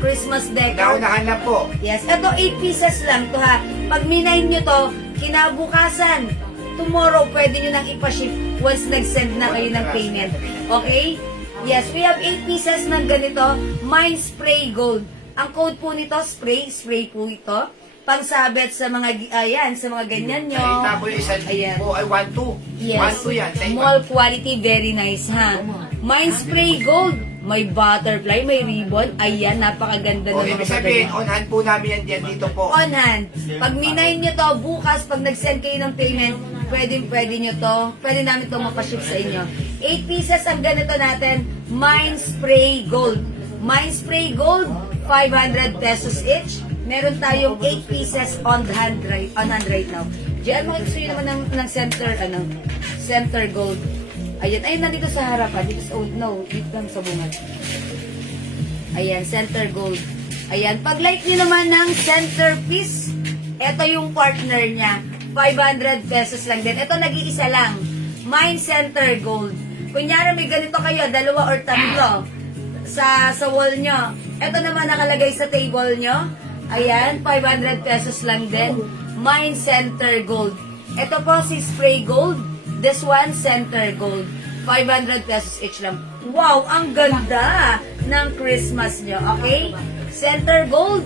Christmas decor. Naunahan na po. Yes, ito 8 pieces lang to ha. Pag minay nyo to, kinabukasan, tomorrow pwede nyo nang ipaship once nag-send na kayo ng payment. Okay? Yes, we have 8 pieces ng ganito, Mind Spray Gold. Ang code po nito, spray po ito. Pangsabit sa mga, ayan, sa mga ganyan nyo. Nakita ko yung isa Ayan. po ay 1-2. Yes. 1-2 yan. Sa iba. Mall quality, very nice ha. Mind Spray Gold. May butterfly, may ribbon. Ayan, napakaganda O, ng ibig mga sabihin, bagay. on hand po namin yan dyan dito po. On hand. Pag minay nyo to, bukas, pag nag-send kayo ng payment, pwede nyo to, pwede namin to mapaship sa inyo. 8 pieces ang ganito natin, Mind Spray Gold. Mind Spray Gold, 500 pesos each. Meron tayong 8 pieces on hand right now. Diyan, makikita nyo naman ng center gold. Ayan, ayun, nandito sa harapan. Dito sa, dito lang sa bungad. Ayan, center gold. Ayan, pag like nyo naman ng centerpiece, ito yung partner niya. 500 pesos lang din. Ito nag-iisa lang. Mine center gold. Kunyari may ganito kayo, 2 or 3 sa wall nyo. Ito naman nakalagay sa table nyo. Ayan, 500 pesos lang din. Mine center gold. Ito po si spray gold. This one center gold. 500 pesos each lang. Wow, ang ganda ng Christmas nyo. Okay? Center gold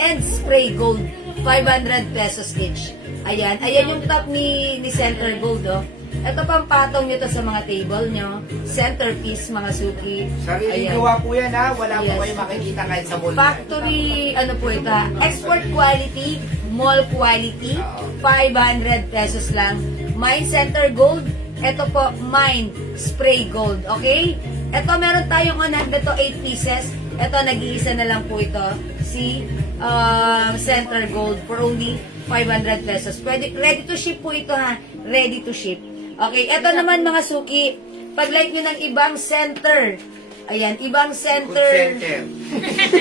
and spray gold. 500 pesos each. Ayan, ayan yung top ni center gold, oh. Ito pang patong nyo to sa mga table nyo. Centerpiece, mga suki. Sarili Ayan. gawa po yan ha. Wala po Yes. kayo makikita kahit sa mall. Factory, ano po ito, export quality, mall quality, 500 pesos lang. Mine center gold, ito po, mine spray gold, okay? Ito, meron tayong on hand ito, 8 pieces. Ito, nag-iisa na lang po ito, si center gold for only 500 pesos. Pwede, ready to ship po ito ha, ready to ship. Okay, ito naman mga suki, pag like nyo ng ibang center, ayan, ibang center, Center.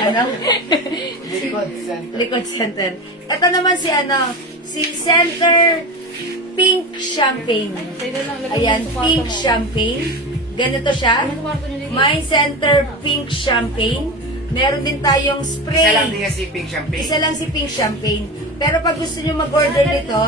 ano? Likod center. Likod center. Ito naman si center pink champagne. Ayan, pink champagne. Ganito siya. My center pink champagne. Meron din tayong spray. Isa lang din yan si Pink Champagne. Isa lang si pink champagne. Pero pag gusto nyo mag-order nito,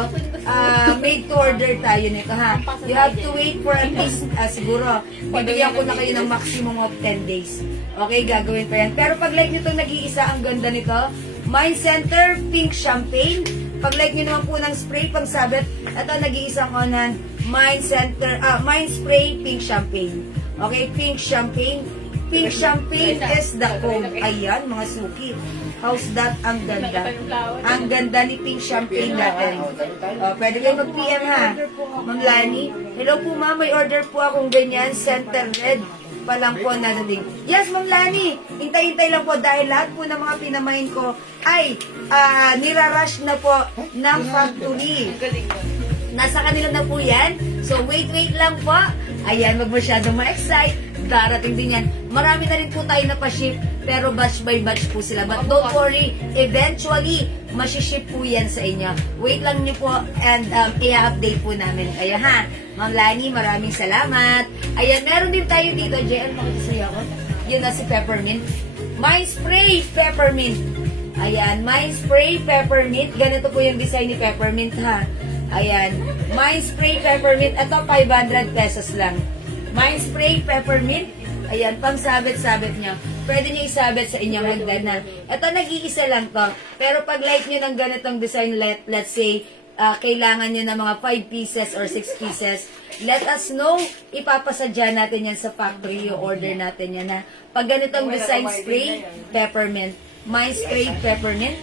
made to order tayo nito ha. You have to wait for at least, siguro, bibigyan ko na kayo ng maximum of 10 days. Okay, gagawin pa yan. Pero pag like nyo itong nag-iisa, ang ganda nito. Mind Center Pink Champagne. Pag like nyo naman po ng spray pang sabit, ito nag-iisang on hand. Mind Spray Pink Champagne. Okay, Pink Champagne. Pink Champagne is the code. Ayan, mga suki. How's that? Ang ganda. Ang ganda ni Pink Champagne natin. Pwede kayo mag-PM ha. Ma'am Lani. Hello po ma'am, may order po akong ganyan. Center red pa lang po nadating. Yes, Ma'am Lani. Hintay-hintay lang po dahil lahat po ng mga pinamain ko ay nirarush na po ng factory. Nasa kanila na po yan. So, wait lang po. Ayan, wag masyadong ma-excite. Darating din yan. Marami na rin po tayo na pa-ship. pero batch by batch po sila. But don't worry, eventually, masiship po yan sa inyo. Wait lang niyo po and i-update po namin kayo ha. Ma'am Lani, maraming salamat. Ayan, meron din tayo dito, JL, makikisuya ako. Yun na si Peppermint. My Spray Peppermint. Ayan, My Spray Peppermint. Ganito po yung design ni Peppermint ha. Ayan, My Spray Peppermint. Ito, 500 pesos lang. My Spray Peppermint. Ayan, pang sabit-sabit nyo. Pwede nyo isabit sa inyong hagdanan. Ito, nag-iisa lang to. Pero pag like nyo ng ganitong design, let's say, kailangan nyo ng mga 5 pieces or 6 pieces, let us know. Ipapasadya natin yan sa factory. Order natin yan ha. Pag ganitong design spray, peppermint. My Spray Peppermint.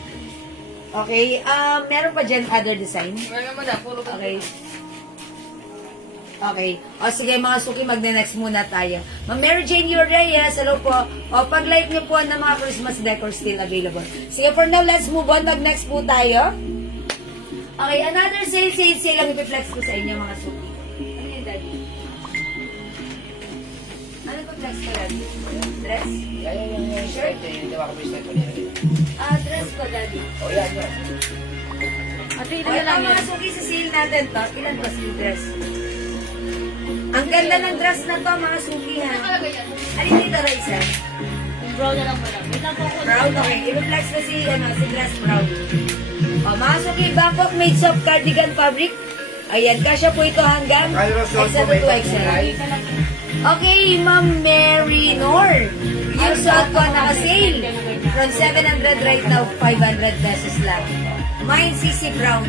Okay, meron pa dyan other design? Wala naman na, puro ba? Okay. Okay. O sige mga suki, magne-next muna tayo. Ma'am Mary Jane Reyes, hello po. O pag-like niyo po ng mga Christmas decor still available. Sige, for now, let's move on. Mag-next po tayo. Okay, another sale lang ipiflex ko sa inyo mga suki. Ano yun, Daddy? Ano po flex ko, Daddy? Dress? Yung shirt, hindi ba kami shirt ko niya? Dress ko, Daddy. O yan, yan. Ate, O, ito ito lang mga yun. suki sa sale natin to. Ilan to si dress? Ang ganda ng dress na to, mga suki ha. Alin dito, Raisa? Brown na lang pala. Wait lang po ako. Brown, okay. I-reflex ko si dress brown. O, mga suki, Bangkok made soft cardigan fabric. Ayan, kasya po ito hanggang Kaya Rosol po, XL may to XL. pag-live. Okay, Ma'am Mary Nor. Yung suot ko naka-sale. From 700 right now, 500 pesos lang. Mine CC Brown.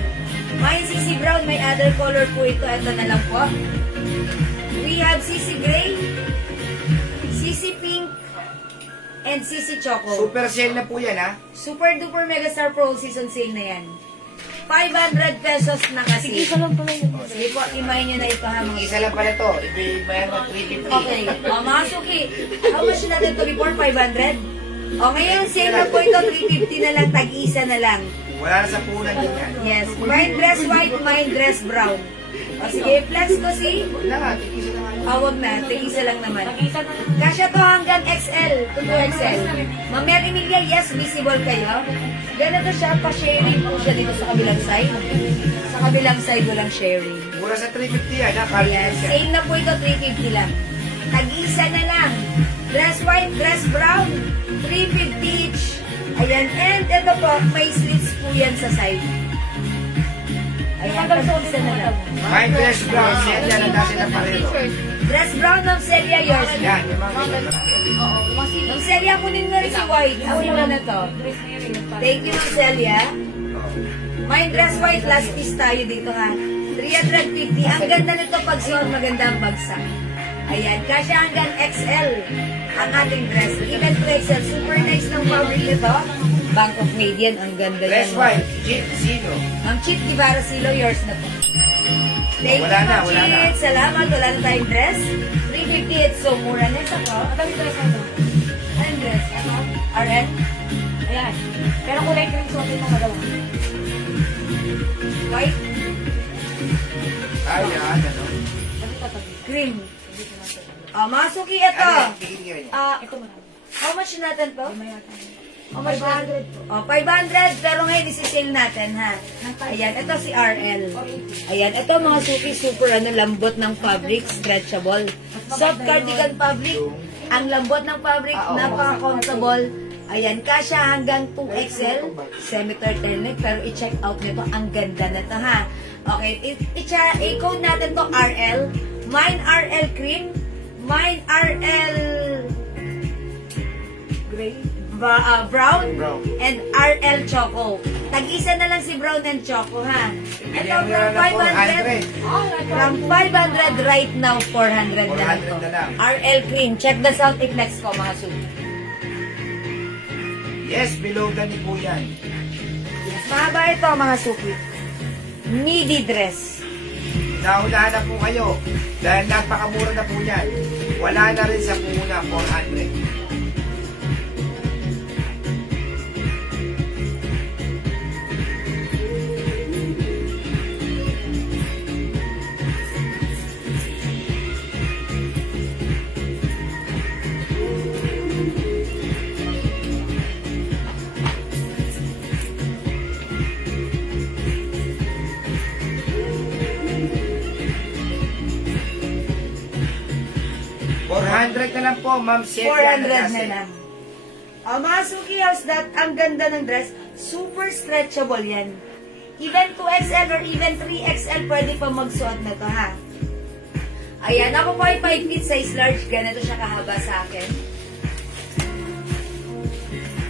Mine CC Brown, may other color po ito. Ito na lang po. We have CC Gray, CC Pink, and CC Choco. Super sale na po yan, ha? Super duper mega star pro season sale na yan. 500 pesos na kasi. Sige, isa lang pala yun. Sige po, imay nyo na ito ha mga Isa lang pala to. Ibayan mo 350. Okay. O, mga suki, how much natin ito before? 500? O, ngayon, sale na po ito, 350 na lang, tag-isa na lang. Wala na sa punan din yan. Yes, mine dress white, mine dress brown. O, sige, flex ko si... Wala nga, tigisa na nga. Awag na, tag-isa lang naman. Isa na lang. Kasya to hanggang XL, to 2XL. Ma'am Mary Emilia, yes, visible kayo. Ganito siya, pa-sharing po siya dito sa kabilang side. Sa kabilang side, walang sharing. Mura sa 350 yan, ha? Cardi Yes, siya. sale na po ito, 350 lang. Tag-isa na lang. Dress white, dress brown, 350 each. Ayan, and ito po, may slits po yan sa side. Ayan, tag-isa na lang. My dress brown, set yan ang dasi na pareho. Dress brown ng Celia, yours. Yan, yung mga ganyan. Oo, masi. Ng Celia, kunin na rin si white. Awin mo na to. Dress na yun. Thank you, Ma'am Celia. May dress white, last piece tayo dito ha. 350. Ang ganda nito pag suot, maganda ang bagsak. Ayan, kasya hanggang XL ang ating dress. Even to XL, super nice ng fabric nito. Bank of Made yan, ang ganda yan. Dress white, jeep, zero. Ang cheap, di ba, Rosilo, yours na po. Thank Wala you, na, Ma'am wala na. Chit. Salamat, wala na tayong dress. 350, it's so mura. Next ako. Ang dress na to. Anong dress? Ano? RN? Ayan. Pero kulay cream suot ito madala. White? Ayan, ano? Cream. Masuki ito. Ano yan? Tigil nga rin. Ito marami. How much natin to? How much 500 natin? 500. Pero ngayon isi-sale natin ha. Ayan, ito si RL. Ayan, ito mga suki, super lambot ng fabric, stretchable. Soft cardigan fabric. Ang lambot ng fabric, napaka-comfortable. Ayan, kasya hanggang 2XL. Semi-turtleneck, pero i-check out nito. Ang ganda na to ha. Okay, i-code natin to RL. Mine RL cream. Mine RL gray. Brown. Brown. And RL choco. Tag-isa na lang si brown and choco ha. Ito Bigyan mo from na lang 500. From 500 right now, 400 na lang to. 400 na lang. RL cream. Check the sound effects ko mga suki. Yes, below the knee po yan. Yes, mahaba ito mga suki. Midi dress. Naunahan na po kayo. Dahil napakamura na po yan. Wala na rin sa puna, 400. 400 na lang po, Ma'am Seth. 400 na lang. Mga Suki House, ang ganda ng dress. Super stretchable yan. Even 2XL or even 3XL, pwede pa magsuot na to, ha? Ayan, ako po ay 5 feet size large. Ganito siya kahaba sa akin.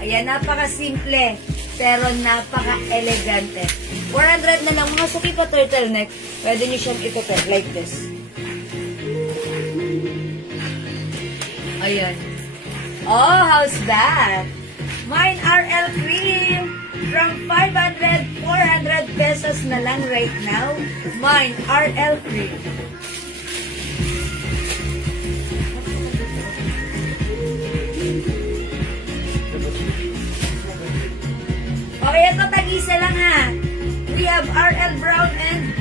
Ayan, napaka-simple, pero napaka-elegante. 400 na lang, mga Suki pa turtleneck. Pwede nyo siyang ipapet like this. Ayan. Oh, how's that? Mine RL Cream. From 500, 400 pesos na lang right now. Mine RL Cream. Okay, ito tag-isa lang ha. We have RL Brown and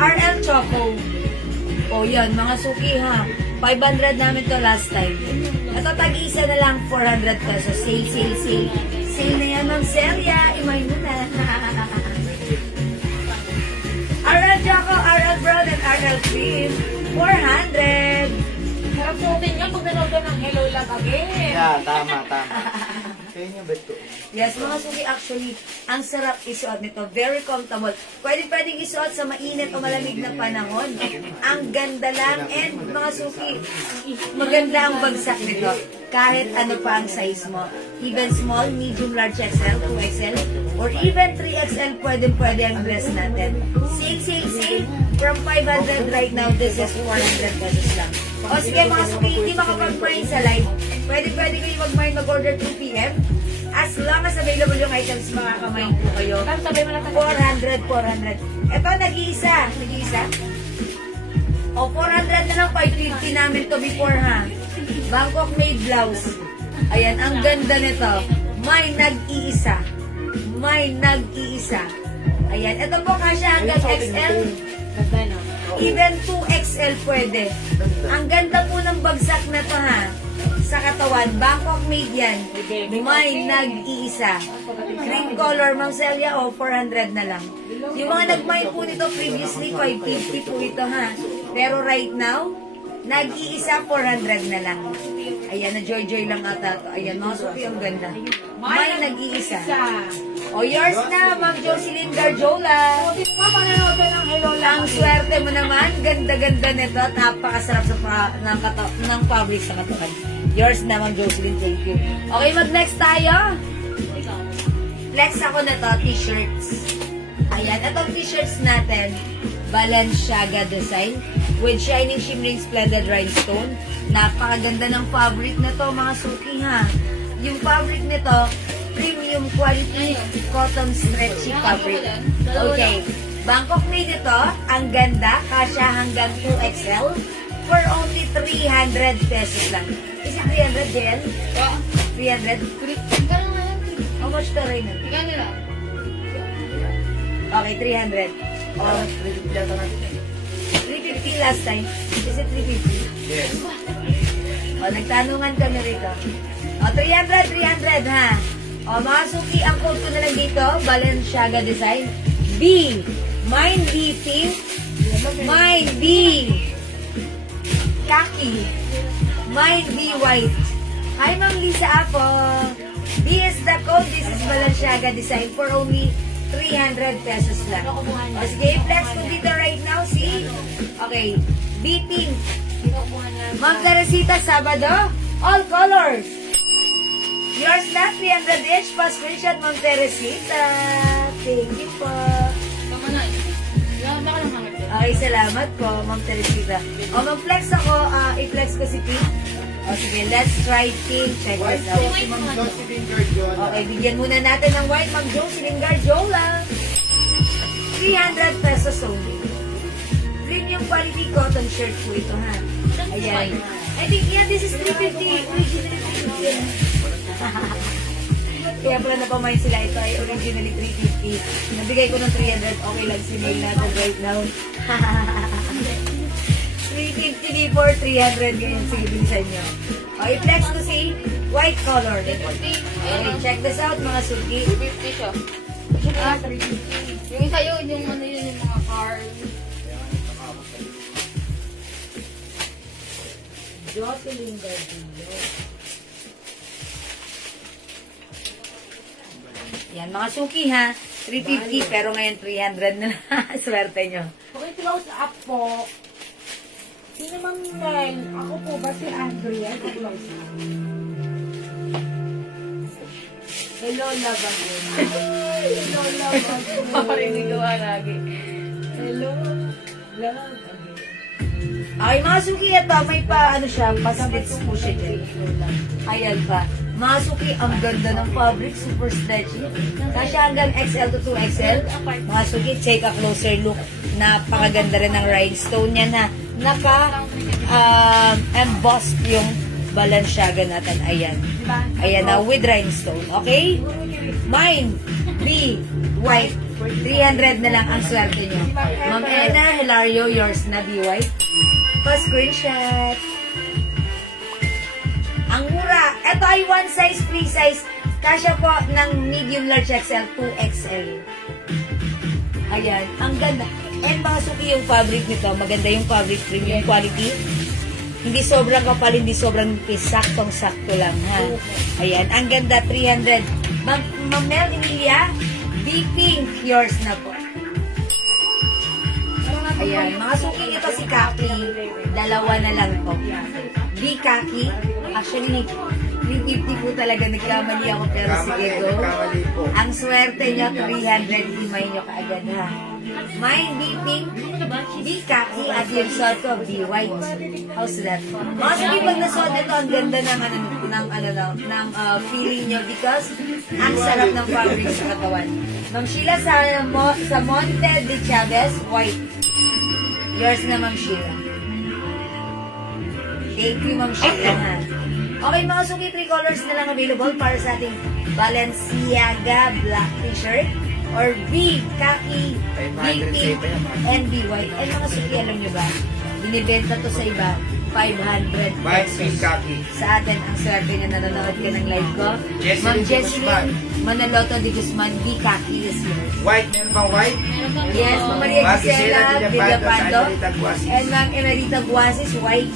RL Choco. O yan, mga Suki ha. 500 namin to last time. Ito tag-isa na lang, 400 pesos. Sale, sale, sale. Sale na yan, Ma'am Celia. Imay mo na. RL Choco, RL Brown, and RL Cream. 400. Sarap suotin niya pag nanood ka ng Hello Love Again. Yeah, tama. Kaya niya ba ito? Yes, mga Suki, actually, ang sarap isuot nito. Very comfortable. Pwedeng isuot sa mainit o malamig na panahon. Ang ganda lang. And mga Suki, maganda ang bagsak nito. Kahit ano pa ang size mo. Even small, medium, large XL, 2XL, or even 3XL, pwede ang dress natin. Sale. From 500 right now, this is 400 pesos lang. O sige mga Suki, hindi makapag-mine sa live. Pwede kayo mag-mine, mag-order 2 p.m. As long as available yung items, makaka-mine po kayo. Tapos sabay mo na 400. Ito, nag-iisa. O, 400 na lang, 550 namin to before, ha? Bangkok made blouse. Ayan, ang ganda nito. May nag-iisa. Ayan, ito po kasya hanggang XL. Ganda no? Even 2XL pwede. Ang ganda po ng bagsak na to, ha? Sa katawan, Bangkok made yan. May nag-iisa. Cream color, Ma'am Celia, o 400 na lang. Yung mga nag-mine po nito previously, 550 po ito, ha? Pero right now, nag-iisa, 400 na lang. Ayan, na joy lang ata to. Ayan, mga Suki, ang ganda. May nag-iisa. O, yours na, Ma'am Jocelyn Garjola. Suotin mo pag nanood ka ng Hello Love Ang swerte mo naman, ganda-ganda nito at napakasarap ng fabric sa katawan. Yours na, Ma'am Jocelyn, thank you. Okay, mag-next tayo. Flex ako na to, t-shirts. Ayan, itong t-shirts natin, Balenciaga design with shining, shimmering, splendid rhinestone. Napakaganda ng fabric na to, mga Suki, ha. Yung fabric nito, premium quality cotton stretchy fabric. Okay. Bangkok made ito. Ang ganda. Kasya hanggang 2XL for only 300 pesos lang. Is it 300, JL? 300? How much ka rin? Okay, 300. Oh, 350 last time. Is it 350? Yes. O, nagtanungan kami rito. O, 300, ha? O, mga Suki, ang code ko na lang dito, Balenciaga design. B. Mine B pink. Mine B khaki. Mine B white. Hi, Ma'am Lisa Apo. B is the code. This is Balenciaga design for only 300 pesos lang. O, sige, flex ko dito right now, see? Okay. B pink. Ma'am Teresita Sabado. All colors. Yours na, 300 each. Pa-screenshot, Ma'am Teresita. Thank you po. Okay, salamat po, Ma'am Teresita. O, mag-flex ako. I-flex ko si Pink. O, sige, let's try Pink. Check this out. Ma'am Jocelyn Garjola. Okay, bigyan muna natin ng white, Ma'am Jocelyn Garjola. 300 pesos only. Premium quality cotton shirt po ito, ha? Ayan. I think, yeah, this is 350. Originally 350. Kaya pala napamay sila. Ito ay originally 350. Nabigay ko ng 300. Okay lang, sinil natin right now. 350 before 300 ngayon. Sige, bilisan nyo. O, i-flex ko si white color. Okay, check this out, mga Suki. 250 siya. 350. Yung isa yun, yung ano yun, yung mga cars. Jocelyn Gardillo. Yan, mga suki ha. 350 pero ngayon 300 na lang. Swerte nyo. Okay, close up po. Sino mang Mel? Ako po ba si Andrea? Close up. Hello, love again. Hello, love again. Paparinig ko lagi. Hello, love again. Okay, mga suki, ito, may pa, ano siya, pa-splits po siya dyan. Ayan pa. Mga suki, ang ganda ng fabric, super stretchy. Kasi hanggang XL to 2XL. Mga suki, take a closer look. Napakaganda rin ng rhinestone niya na naka-embossed yung Balenciaga natin. Ayan. Ayan na, with rhinestone. Okay? Mine, the white. 300 na lang ang swerte nyo. Ma'am Ena, Hilario, yours na, the white. Pa-screenshot. Ang mura. Ito ay one size, free size. Kasya po ng medium, large XL, 2XL. Ayan. Ang ganda. And mga suki yung fabric nito. Maganda yung fabric, premium quality. Hindi sobrang kapal, hindi sobrang nipis. Saktong-sakto lang, ha? Ayan. Ang ganda, 300. Ma'am Mel Emilia, be pink. Yours na po. Ayan, mga suki, ito si Kaki. Dalawa na lang po. Di Kaki. Actually, 350 po talaga. Nagkamali ako pero sige go. Nagkamali po. Ang swerte nyo, 300. Himay nyo kaagad ha. Mine, be pink. Di Kaki. At yung suot ko, be white. How's that? Mga suki, pag nasuot ito, ang ganda ng feeling nyo because ang sarap ng fabric sa katawan. Ma'am Sheila sa Monte de Chavez, white. Yours na, Ma'am Sheila. Thank you, Ma'am Sheila, ha. Okay, mga suki, 3 colors na lang available para sa ating Balenciaga black t-shirt or B, khaki, B pink, and B white. And mga suki, alam nyo ba, binibenta to sa iba, 500 White, pink, pesos. khaki. Sa atin, ang swerte na nanonood ka ng live ko. Jesseline Ma'am de Guzman. Jesseline Manaloto de Guzman, B khaki is yours. White, meron bang white? Yes, Ma'am Maria Ma'am Gisela Gisela Villapando, Emerita Guasis. and Ma'am Emerita Guasis, white.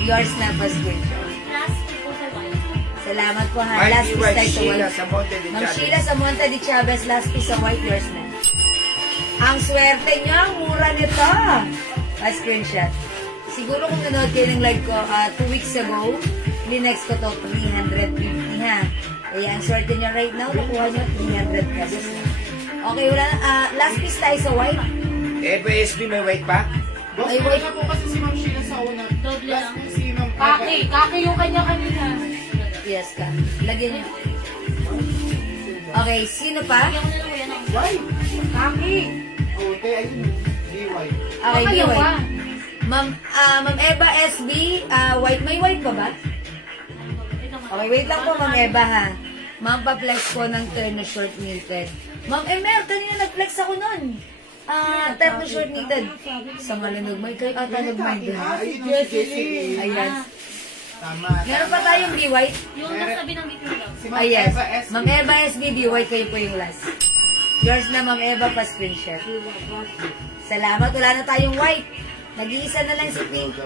Yours na pa screenshot. Salamat po ha. White, Last be piece white. tayo sa Sheila white. sa Monte de Ma'am Chavez. Sheila sa Monte de Chavez, last piece sa white, yours na. Ang swerte niya, ang mura nito. Pa-screenshot. Siguro kung nanood kayo ng live ko 2 weeks ago, next ko to 350 ha. Kaya ang swerte niya right now, nakuha niyo 300 pesos na. Okay, wala na. Last piece tayo sa white. FSB, may white pa? Ay, white. po kasi si Ma'am Sheila sa una. Doble lang. Si Ma'am Kaki yung kanya kanina. Yes ka. Lagyan niyo. Okay, sino pa? Bigyan ko na lang yan. White. Kaki. Oh, te, ayun. Di white. Okay, Kayo white. ba? Ma'am Eva SB, white. May white pa ba? Okay, wait lang po, Ma'am Eva, ha. Ma'am, pa-flex ko ng terno short knitted. Ma'am Emer, kanina nag-flex ako nun. Terno short knitted. Sa malanog, may kayo ata nag-mind ha. Ayun yung si Jessie. Ayan. Tama. Meron pa tayong B-white. Yung nasa binanggit mo lang. Si Ma'am Yes. Eva S. Ma'am Eva SB, B-white kayo po yung last. Yours na, Ma'am Eva, pa-screenshot. Salamat, wala na tayong white. Nag-iisa na lang si Pink.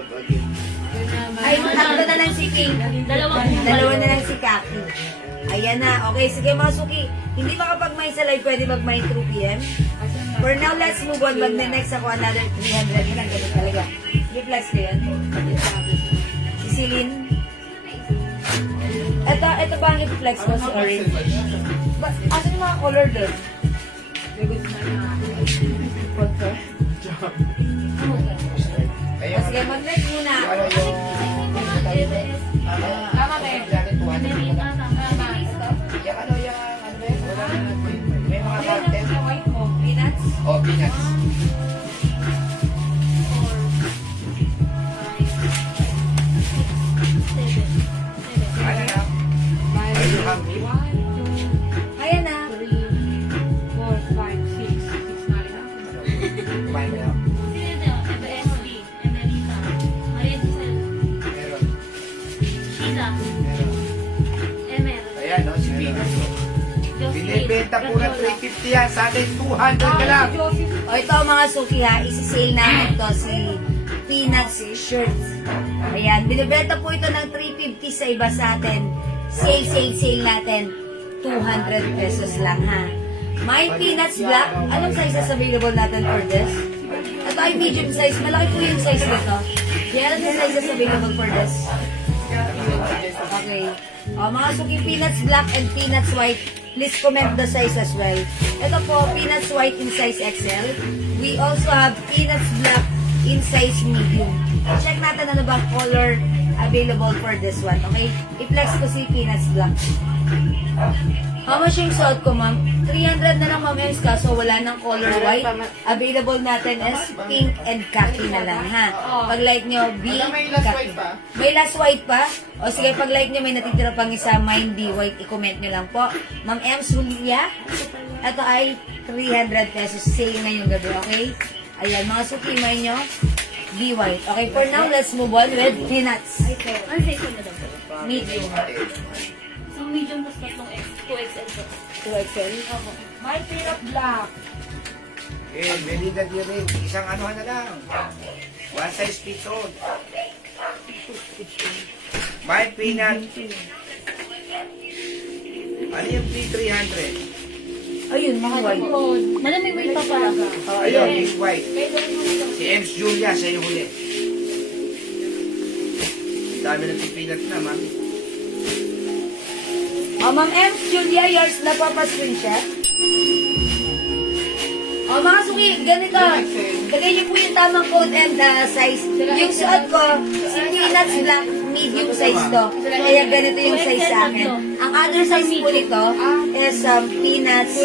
Ay, tatlo na lang si Pink. Dalawa na lang si Kaki. Ayan na. Okay, sige mga suki. Hindi makapag-mine sa live, pwede mag-mine through PM. For now, let's move on. Mag-next ako another 300. Yun ang ganun talaga. I-flex ko yan. Si Celine. Ito ba ang i-flex ko? Si orange. Asan yung mga color doon? Contour? Ayun. Sige, mag-next muna. Ano yung... Tama ba? Yung ano yung... Ano ba yun? May mga content. White mo. Peanuts? Oh, peanuts. Ano na? Ayun ang... Ayan na. 3, 4, 5, 6. 6 na rin ako. Kumain mo na. Meron. Ayan, no? Si peanuts. Binibenta po ng 350 yan. Sa atin, 200 ka lang. O ito mga suki ha, isi-sale namin to si Peanuts Shirts. Ayan, binibenta po ito ng 350 sa iba sa atin. Sale natin. 200 pesos lang ha. My Peanuts Black. Anong sizes available natin for this? Ito ay medium size. Malaki po yung size nito. Kaya ano yung sizes available for this? Okay. Mga suki Peanuts Black and Peanuts White, please comment the size as well. Ito po, Peanuts White in size XL. We also have Peanuts Black in size medium. Check natin ano bang color available for this one, okay? I-flex ko si Peanuts Black. How much yung suot ko, ma'am? 300 na lang, ma'am, Ems, kaso wala ng color white. Available natin is pink and khaki na lang, ha? Pag like nyo, B, Madam, may last khaki. white pa? May last white pa? O sige, pag like nyo, may natitira pang isa, mine B white, i-comment nyo lang po. Ma'am Ems, Julia, ito ay 300 pesos. Sale ngayong gabi, okay? Ayan, mga sukimay nyo, B white. Okay, for now, let's move on with peanuts. Ano size mo daw? Medium. So, medium plus tatlong 2XL po. 2XL. My Peanut Black. Eh, Melinda di rin. Isang ano na lang. One size fits all. My Peanut. Ano yung P300? Ayun, mga white. Madam, may weight pa pala. Ayun, Big White. Si Ems Julia, siya yung huli. Dami ng peanut na, ma'am. Ma'am Ems, Julia, yours na po pa-screenshot. Mga suki, ganito. Lagay niyo po yung tamang code and size. Yung suot ko, si Peanuts Black, medium size to. Kaya ganito yung size sa akin. Ang other size po nito is Peanuts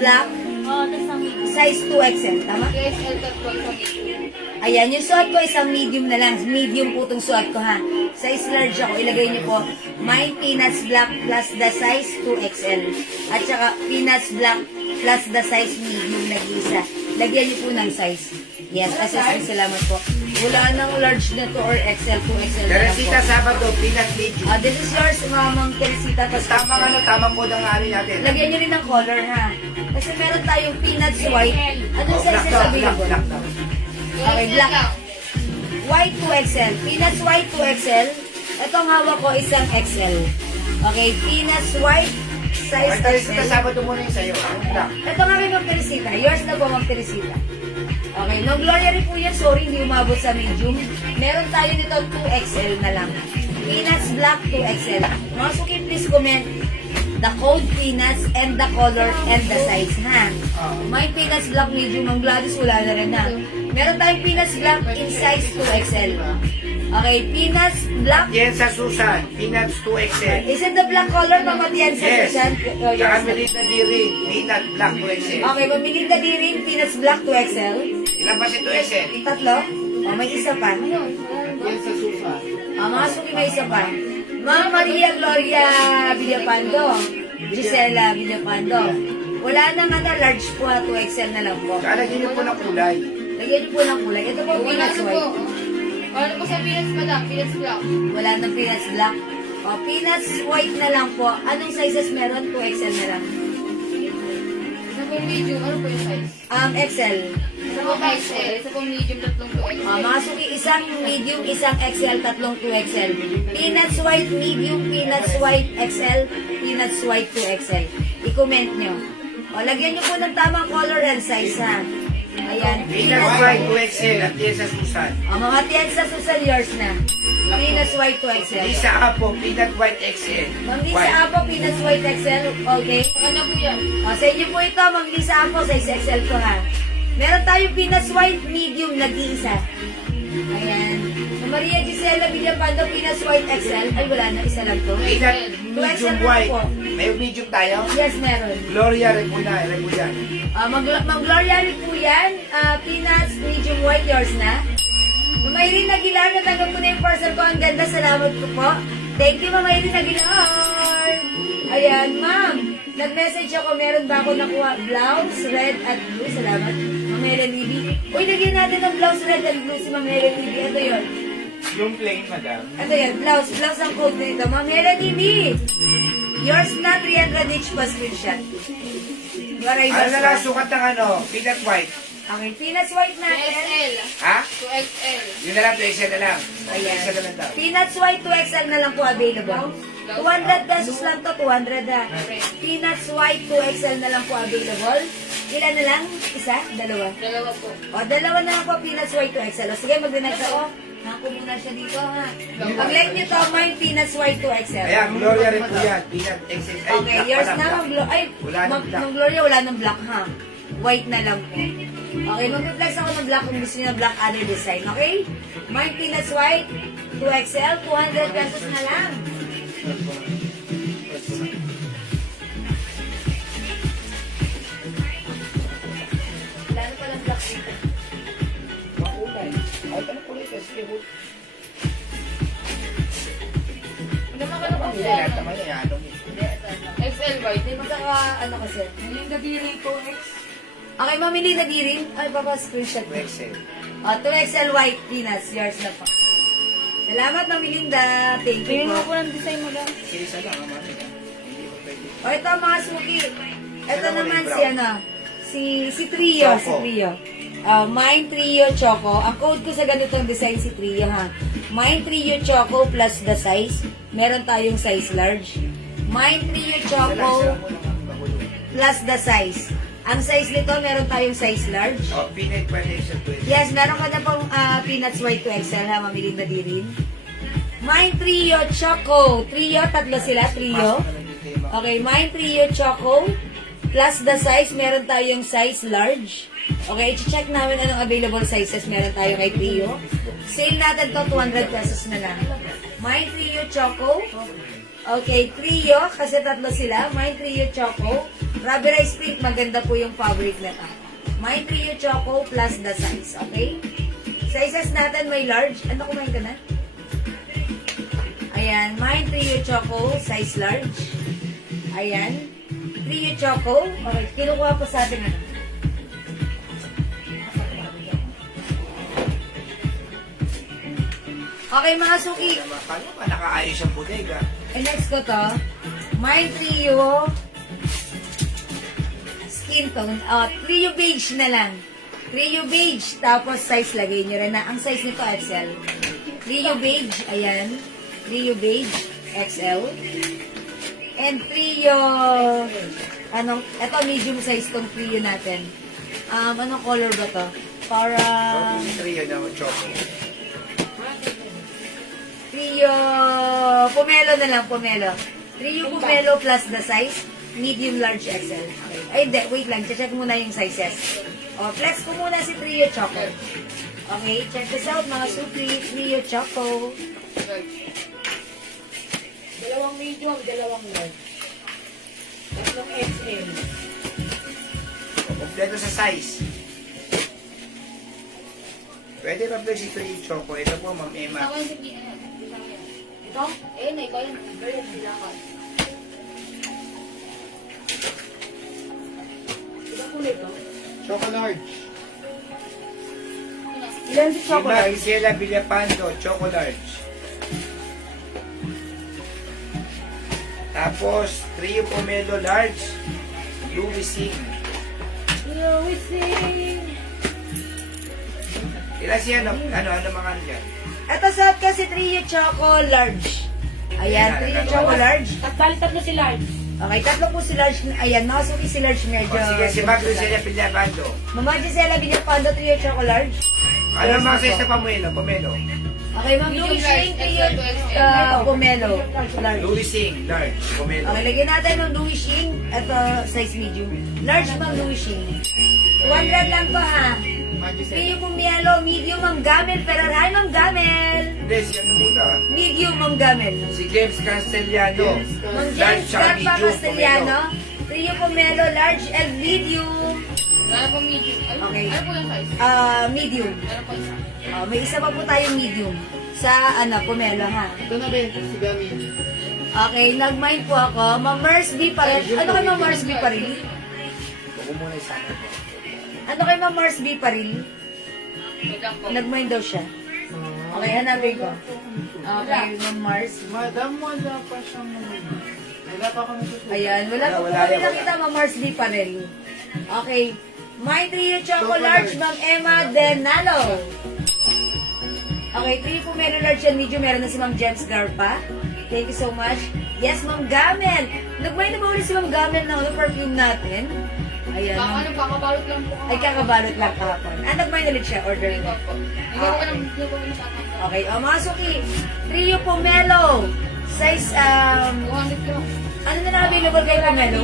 Black, Oo, tapos ang size 2XL. Tama? 2XL cut po isang medium. Ayan, yung suot ko isang medium na lang. Medium po itong suot ko ha. Size large ako. Ilagay niyo po, My Peanuts Black plus the size 2XL. At saka Peanuts Black plus the size medium nag-isa. Lagyan niyo po ng size. Yes, assessment. Salamat po. Wala nang large na to or XL, 2XL na lang Teresita po. Sabado, peanut medium. This is yours, Mamang Teresita. Tamang code ang ari natin. Lagyan niyo rin ng color ha. Kasi meron tayong Peanuts White. Anong size is available? Black daw. Okay, black. White 2XL. Peanuts White 2XL. Itong hawak ko isang XL. Okay, Peanuts White size Teresita XL. Sabado muna yung sa'yo. Ang black. Ito nga kay Ma'am Teresita. Yours na po, Ma'am Teresita. Okay, no Gloria rin po yan. Sorry, hindi umabot sa medium. Meron tayo nito 2XL na lang. Peanuts Black 2XL. Mga suki, please comment the code Peanuts and the color and the size, ha? May Peanuts Black medium. Ang Gladys, wala na rin, ha? Meron tayong Peanuts Black in size 2XL. Okay, Peanuts Black. Yan sa Susan, peanuts 2XL. Is it the black color, Mama Tian sa Yes. Susan? Oh, Tsaka yes. Melinda di rin, peanut black 2XL. Okay, mamili ka din rin Peanuts Black 2XL. Ilan pa si 2XL? Tatlo? O, may isa pa. Yan sa Susan. Mga suki, may isa pa. Ma'am Maria Gloria Villapando. Gisela Villapando. Wala nang large po, 2XL na lang po. Tsaka lagyan niyo po ng kulay. Lagyan niyo po ng kulay. Ito po, Wala Peanuts na po. White. Wala po sa Peanuts, madam. Peanuts Black. Wala nang Peanuts Black. O, Peanuts White na lang po. Anong sizes meron? 2XL na lang. Isa pong medium. Ano po yung size? XL. Isa pong XL. Isa pong medium, tatlong 2XL. Mga suki, isang medium, isang XL, tatlong 2XL. Peanuts White medium, Peanuts White XL, Peanuts White 2XL. I-comment nyo. O, lagyan nyo po ng tamang color and size, ha? Ayan. Peanuts white 2XL at yan sa Susan. O, mga tiyan sa Susan, yours na. Peanuts White 2XL. Lisa Apo, peanut white XL. Ma'am Lisa White. Apo, Peanuts White XL, okay? Ano po yan? O, sa inyo po ito, Ma'am Lisa Apo, size XL ko, ha? Meron tayong Peanuts White medium, nag-iisa. Ayan. Ma'am Maria Gisela Villapando, Peanuts White XL. Ay, wala na, isa lang to. Peanut medium white. May medium tayo? Yes, meron. Gloria Repuna, Repuyan. Ma'am Gloria rin po yan. Peanuts, medium white, yours na. Ma'am Irene Aguilar, natanggap ko na yung parcel ko. Ang ganda, salamat po po. Thank you, Ma'am Irene Aguilar. Ayan, ma'am. Nag-message ako, meron ba ako nakuha? Blouse, red at blue. Salamat. Ma'am Helen Libby. Uy, lagyan natin ng blouse, red and blue si Ma'am Helen Libby. Ito yun. Yung plain, madam. Ito yan, blouse. Blouse ang code nito. Ma'am Helen Libby. Yours na, 300 each pa screenshot. Waray Ano na lang basta. sukat ng peanut white? Okay, Peanuts White natin. 2XL. Ha? 2XL. Yun na lang, 2XL na lang. Ayan. 2XL na lang daw. Peanuts White 2XL na lang po available. 200 pesos lang to, 200 ah. Peanuts White 2XL na lang po available. Ilan na lang? Isa? Dalawa? Dalawa po. O, dalawa na lang po Peanuts White 2XL. O, sige, mag-dinag ako. Nako muna siya dito, ha. Pag-like nyo to, mine Peanuts White 2XL. Ayan, Gloria rin po yan. Peanut XL. Ay, Okay, black yours pala, na, black. mag ay, Wala nang black. Mang Gloria, wala nang black, ha. White na lang po. Okay, mag-flex ako ng black kung gusto niyo ng black other design, okay? Mine Peanuts White 2XL, 200 pesos na lang. Wala na palang black dito. Makulay. Ay, anong kulay ka? Sige, hold. Hindi magkano po Hindi siya. na tama niya. Anong XL white. Hindi magkaka, ano kasi. Yung nadiri ko, ex. Okay, mamili na di rin. Ay, baba, screenshot mo. 2XL. 2XL white peanuts. Yours na po. Salamat, Mami Linda. Thank you po. ng design mo lang. Isa lang, mami. Hindi ko pwede. O, ito mga suki. Ito Ano naman kulay si, brown? si Trio. Choco. Si Trio. Mine Trio Choco. Ang code ko sa ganitong design si Trio, ha. Mine Trio Choco plus the size. Meron tayong size large. Mine Trio Choco plus the size. Ang size nito, meron tayong size large. Oh, peanut foundation 20. Yes, meron ka na pong peanuts white to XL, ha. Mamili na di rin. Mine Trio Choco. Trio, tatlo sila. Trio. Okay, Mine Trio Choco. Plus the size, meron tayong size large. Okay, i-check namin anong available sizes meron tayo kay Trio. Sale natin to, 200 pesos na lang. Mine Trio Choco. Okay, Trio, kasi tatlo sila. Mine Trio Choco. Rubber Rice Pink, maganda po yung fabric na to. Mine Trio Choco plus the size, okay? Sizes natin may large. Ano, kumain ka na? Ayan, Mine Trio Choco, size large. Ayan. Trio Choco. Okay, kinukuha po sa atin ano. Okay, mga suki. Paano ba nakaayos ang bodega? Next ko to. Mine Trio skin tone. Trio beige na lang. Trio beige. Tapos size lagay nyo rin na. Ang size nito XL. Trio beige. Ayan. Trio beige. XL. And Trio ito medium size tong Trio natin. Anong color ba to? Para Trio na choco. Trio Pomelo na lang, Pomelo. Trio Pomelo plus the size, medium, large, XL. Okay. Ay, hindi. Wait lang. Check muna yung sizes. Flex ko muna si Trio Choco. Okay, check this out, mga supli. Trio Choco. Dalawang medium, dalawang large. Tatlong XL. Kompleto sa size. Pwede pa pala si Trio Choco. Ito po, Ma'am Emma. Ako yung sabihin. Ito? Eh, na ikaw yun. Ganyan sila ka. Ito kulay to? Choco large. Ilan si Si Choco? Maricela Villapando, Choco large. Tapos, Trio Pomelo large, Louis Sing. Louis Sing. Ilan siya, ano mga ano yan? Ito sa kasi Trio Choco large. Ayan, Trio Choco large. Bali tatlo si large. Okay, tatlo po si large. Ayan, nakasuki si large medyo. O sige, si Maricela Villapando. Mama Gisela Villapando, Trio Choco large. Ano mga size na Pomelo? Okay, Ma'am Louis Sing, Trio Pomelo large. Louis Sing, large, Pomelo. Okay, lagyan natin ng Louis Sing. Ito, size medium. Large Ma'am Louis Sing. 200 lang to ha. Trio Pomelo, medium Ma'am Gamel. Pero hi Ma'am Gamel. Hindi, si ano muna? Medium Ma'am Gamel. Si James Castellano. Ma'am Large James siya, Garpa medium, Castellano. Trio Pomelo, large and medium. Ano po medium? Okay. Ano po yung size? Medium. Ano po isa? May isa pa po tayong medium. Sa Pomelo ha. Ito na Ben, si Gami. Okay, nag-mind po ako. Ma'am Mars B pa rin. Ano kay Ma'am Mars B pa rin? Huwag mo muna isa. Ano kay Ma'am Mars B pa rin? Wait lang po. Nag-mind daw siya. Okay, hanapin ko. Okay, Ma'am Mars. Madam, wala pa siyang wala pa kami susunod. Ayan, wala po Wala, kami wala. nakita Ma'am Mars B pa rin. Okay, My Trio Choco Large, Ma'am Emma Denalo. Okay, Trio Pomelo Large and Medium. Meron na si Ma'am James Garpa. Thank you so much. Yes, Ma'am Gamel. Nagmay na ba ulit si Ma'am Gamel ng perfume natin? Ayan. Kakabalot lang po. Ay, kakabalot lang kahapon. Ah, nagmay na ulit siya. Order Hindi mo. po. Hindi ko pa natatapos. Okay, o mga suki. Trio Pomelo. Size, 200 lang. ano na available kay Pomelo?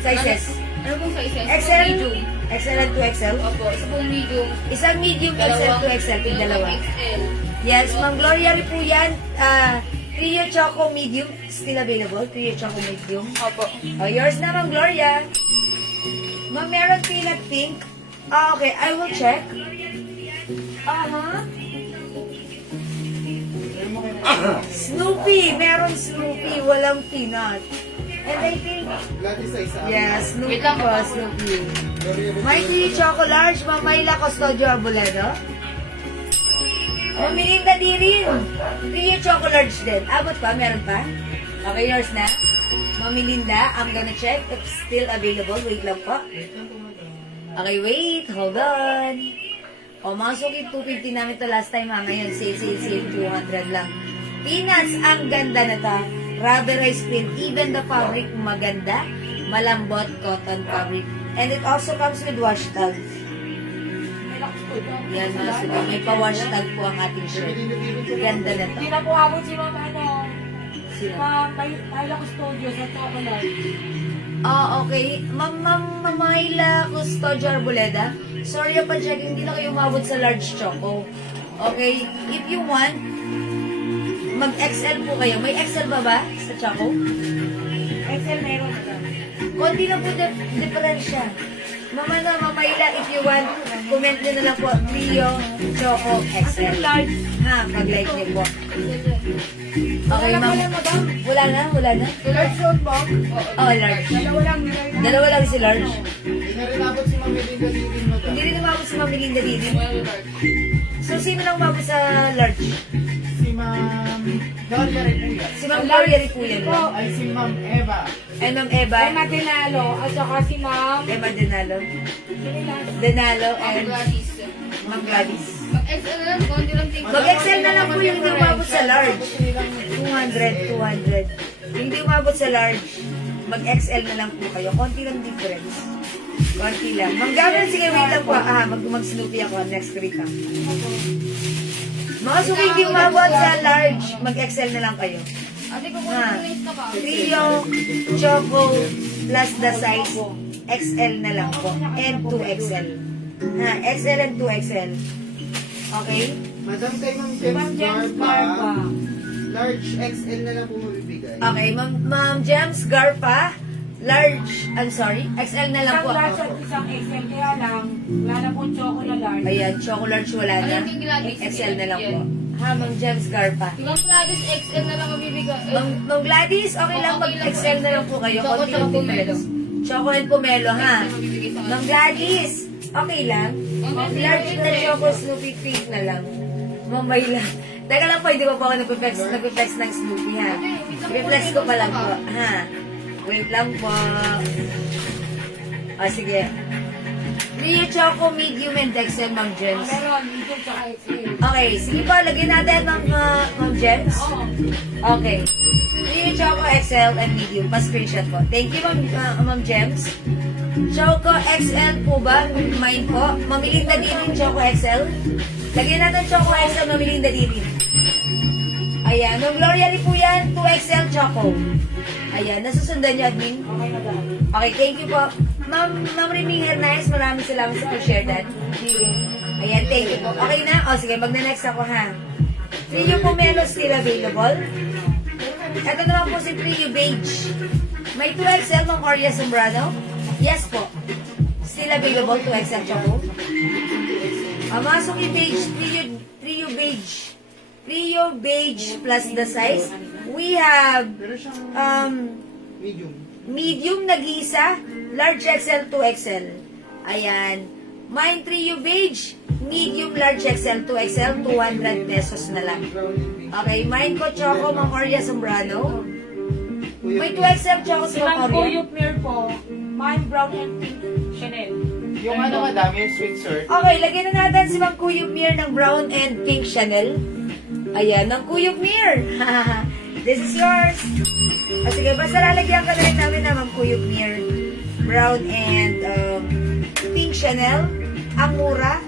Sizes. Ano pong sizes? XL? Medium. XL and 2XL? Opo, isa pong medium. Isang medium, XL, 2XL, tig dalawa. XL. Yes, Ma'am Gloria rin po yan. Trio Choco Medium, still available. Trio Choco Medium. Opo. Oh, yours na, Ma'am Gloria. Ma'am, meron peanut pink. Ah, okay, I will check. Snoopy, meron Snoopy, walang peanut. And I think, Lahat isa isa. yes, Snoopy Wait lang po, po. Snoopy. My Trio Choco Large, Ma'am Mayla Custodio Abuledo. Melinda di rin. Trio Choco Large din. Abot pa? Meron pa? Okay, yours na. Ma'am Melinda, I'm gonna check if still available. Wait lang po. Okay, wait. Hold on. O, mga suki, 250 namin to last time, ha. Ngayon, sale, 200 lang. Peanuts, ang ganda na to. Rubberized print. Even the fabric, maganda. Malambot, cotton fabric. And it also comes with wash tags. Yan, mga suki. May pa-wash tag po ang ating shirt. Ganda na to. Hindi na po abot si Ma'am Sino? Mayla Custodio sa Chocolate. Ah, okay. Ma'am Mayla Custodio Arboleda. Sorry pa check, hindi na kayo umabot sa large choco. Okay? If you want, mag-XL po kayo. May XL ba sa choco? XL meron na. Konti na po diferensya. Mama na, Ma'am Mayla, if you want, comment nyo na lang po, Trio Choco XL. Ha, pag-like nyo po. Okay, ma'am. Wala na? Large short po. Oh, large. Dalawa lang. Dalawa lang si large. Hindi na rin abot si Ma'am Melinda Living, madam. Hindi rin umabot si Ma'am Melinda dito. Well, large. So, sino lang umabot sa large? Si Ma'am Gloria rin po yan. Si Ma'am Gloria rin po yan. ma'am. Ay, si Ma'am Eva. Ay, Ma'am Eva. Emma Denalo. At saka si Ma'am. Emma Denalo. Denalo and Gladys. Ma'am Gladys. Mag-XL na lang. Konti lang tingin. Mag-XL na lang po yung hindi umabot sa large. 200. Hindi umabot sa large. Mag-XL na lang po kayo. Konti lang difference. Konti lang. Manggaman, sige, wait lang po. Mag-Snoopy ako. Next week ha. Mga suki, hindi umabot sa large. Mag-XL na lang kayo. Ate ko Ha. na ka. Trio, Choco, plus the size, XL na lang po. And 2XL. Ha, XL and 2XL. Okay? Madam, kay Ma'am Ma'am James James Garpa, Garpa. large XL na lang po mabibigay. Okay, Ma'am James Garpa, large, I'm sorry, XL na lang Isang po. large at isang XL. Kaya lang, wala na po Choco na large. Ayan, Choco large wala na. Ano yung Gladys? XL na lang po. Ha, Ma'am James Garpa. Yung mga Gladys, XL na lang mabibigay. Ma'am Gladys, okay lang, mag-XL na lang po kayo. Choco Konti lang tsaka difference. Choco and pomelo, ha? Mabibigay sa Ma'am Gladys, okay lang. Large na Choco Snoopy pink na lang. Mamayla. Teka lang po, hindi pa po ako nag-flex ng Snoopy, ha? I-flex ko pa lang po, ha? Wait lang po. O, sige. Trio Choco, medium, and XL, Ma'am Gems. Meron, medium tsaka XL. Okay, sige po, lagyan natin Ma'am Gems. Oo. Okay. Trio Choco, XL, and medium. Pa-screenshot po. Thank you, Ma'am Gems. Choco XL po ba? Mine po. Mamilinda din Choco XL. Lagyan natin Choco XL, Mamilinda din. Ayan. Ma'am Gloria rin po yan. 2XL Choco. Ayan. Nasusundan niyo, admin? Okay na daw. Okay, thank you po. Ma'am Riming Hernandez, maraming salamat sa pag-share that. Ayan, thank you po. Okay na? O, sige, magna-next ako, ha? Trio Pomelo still available. Ito naman po si Trio Beige. May 2XL, Ma'am Oria Sombrano? Yes po. Still available, 2XL Choco. Masok yung beige, Trio Beige. Trio Beige plus the size. We have Pero siyang medium. medium na gisa, large XL, 2XL. Ayan. Mine Trio Beige, medium, large XL, 2XL, 200 pesos na lang. Okay, mine ko Choco, Ma'am Oria Sombrano. May 2XL choco Si sa Ma'am Korea. Kuyup Mir po, mine brown and pink Chanel. Yung ano madam, yung sweet sir. Okay, lagyan na natin si Ma'am Kuyup Mir ng brown and pink Chanel. Ayan, ng Kuyup Mir. This is yours. O sige, basta lalagyan ka na rin namin na Ma'am Kuyup Mir. Brown and pink Chanel. Ang mura,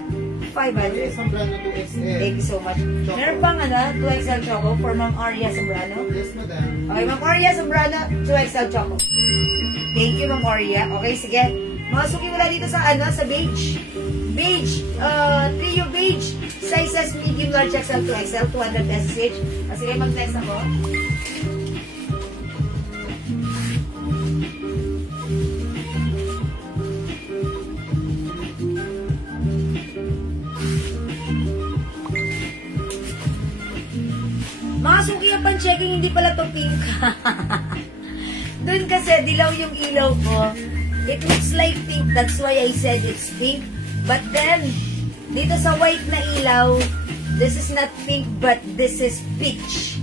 500. Sombrano 2XL. Thank you so much. Meron pang 2XL choco for Ma'am Aria Sombrano. Yes, madam. Okay, Ma'am Aria Sombrano, 2XL choco. Thank you, Ma'am Aria. Okay, sige. Masukin mo na dito sa sa beige. Beige, trio beige. Sizes medium, large, XL, 2XL, 200 pesos each. O sige, mag-next ako. Mga suki ang pan-checking, hindi pala to pink. Doon kasi, dilaw yung ilaw ko. It looks like pink, that's why I said it's pink. But then, dito sa white na ilaw, this is not pink, but this is peach.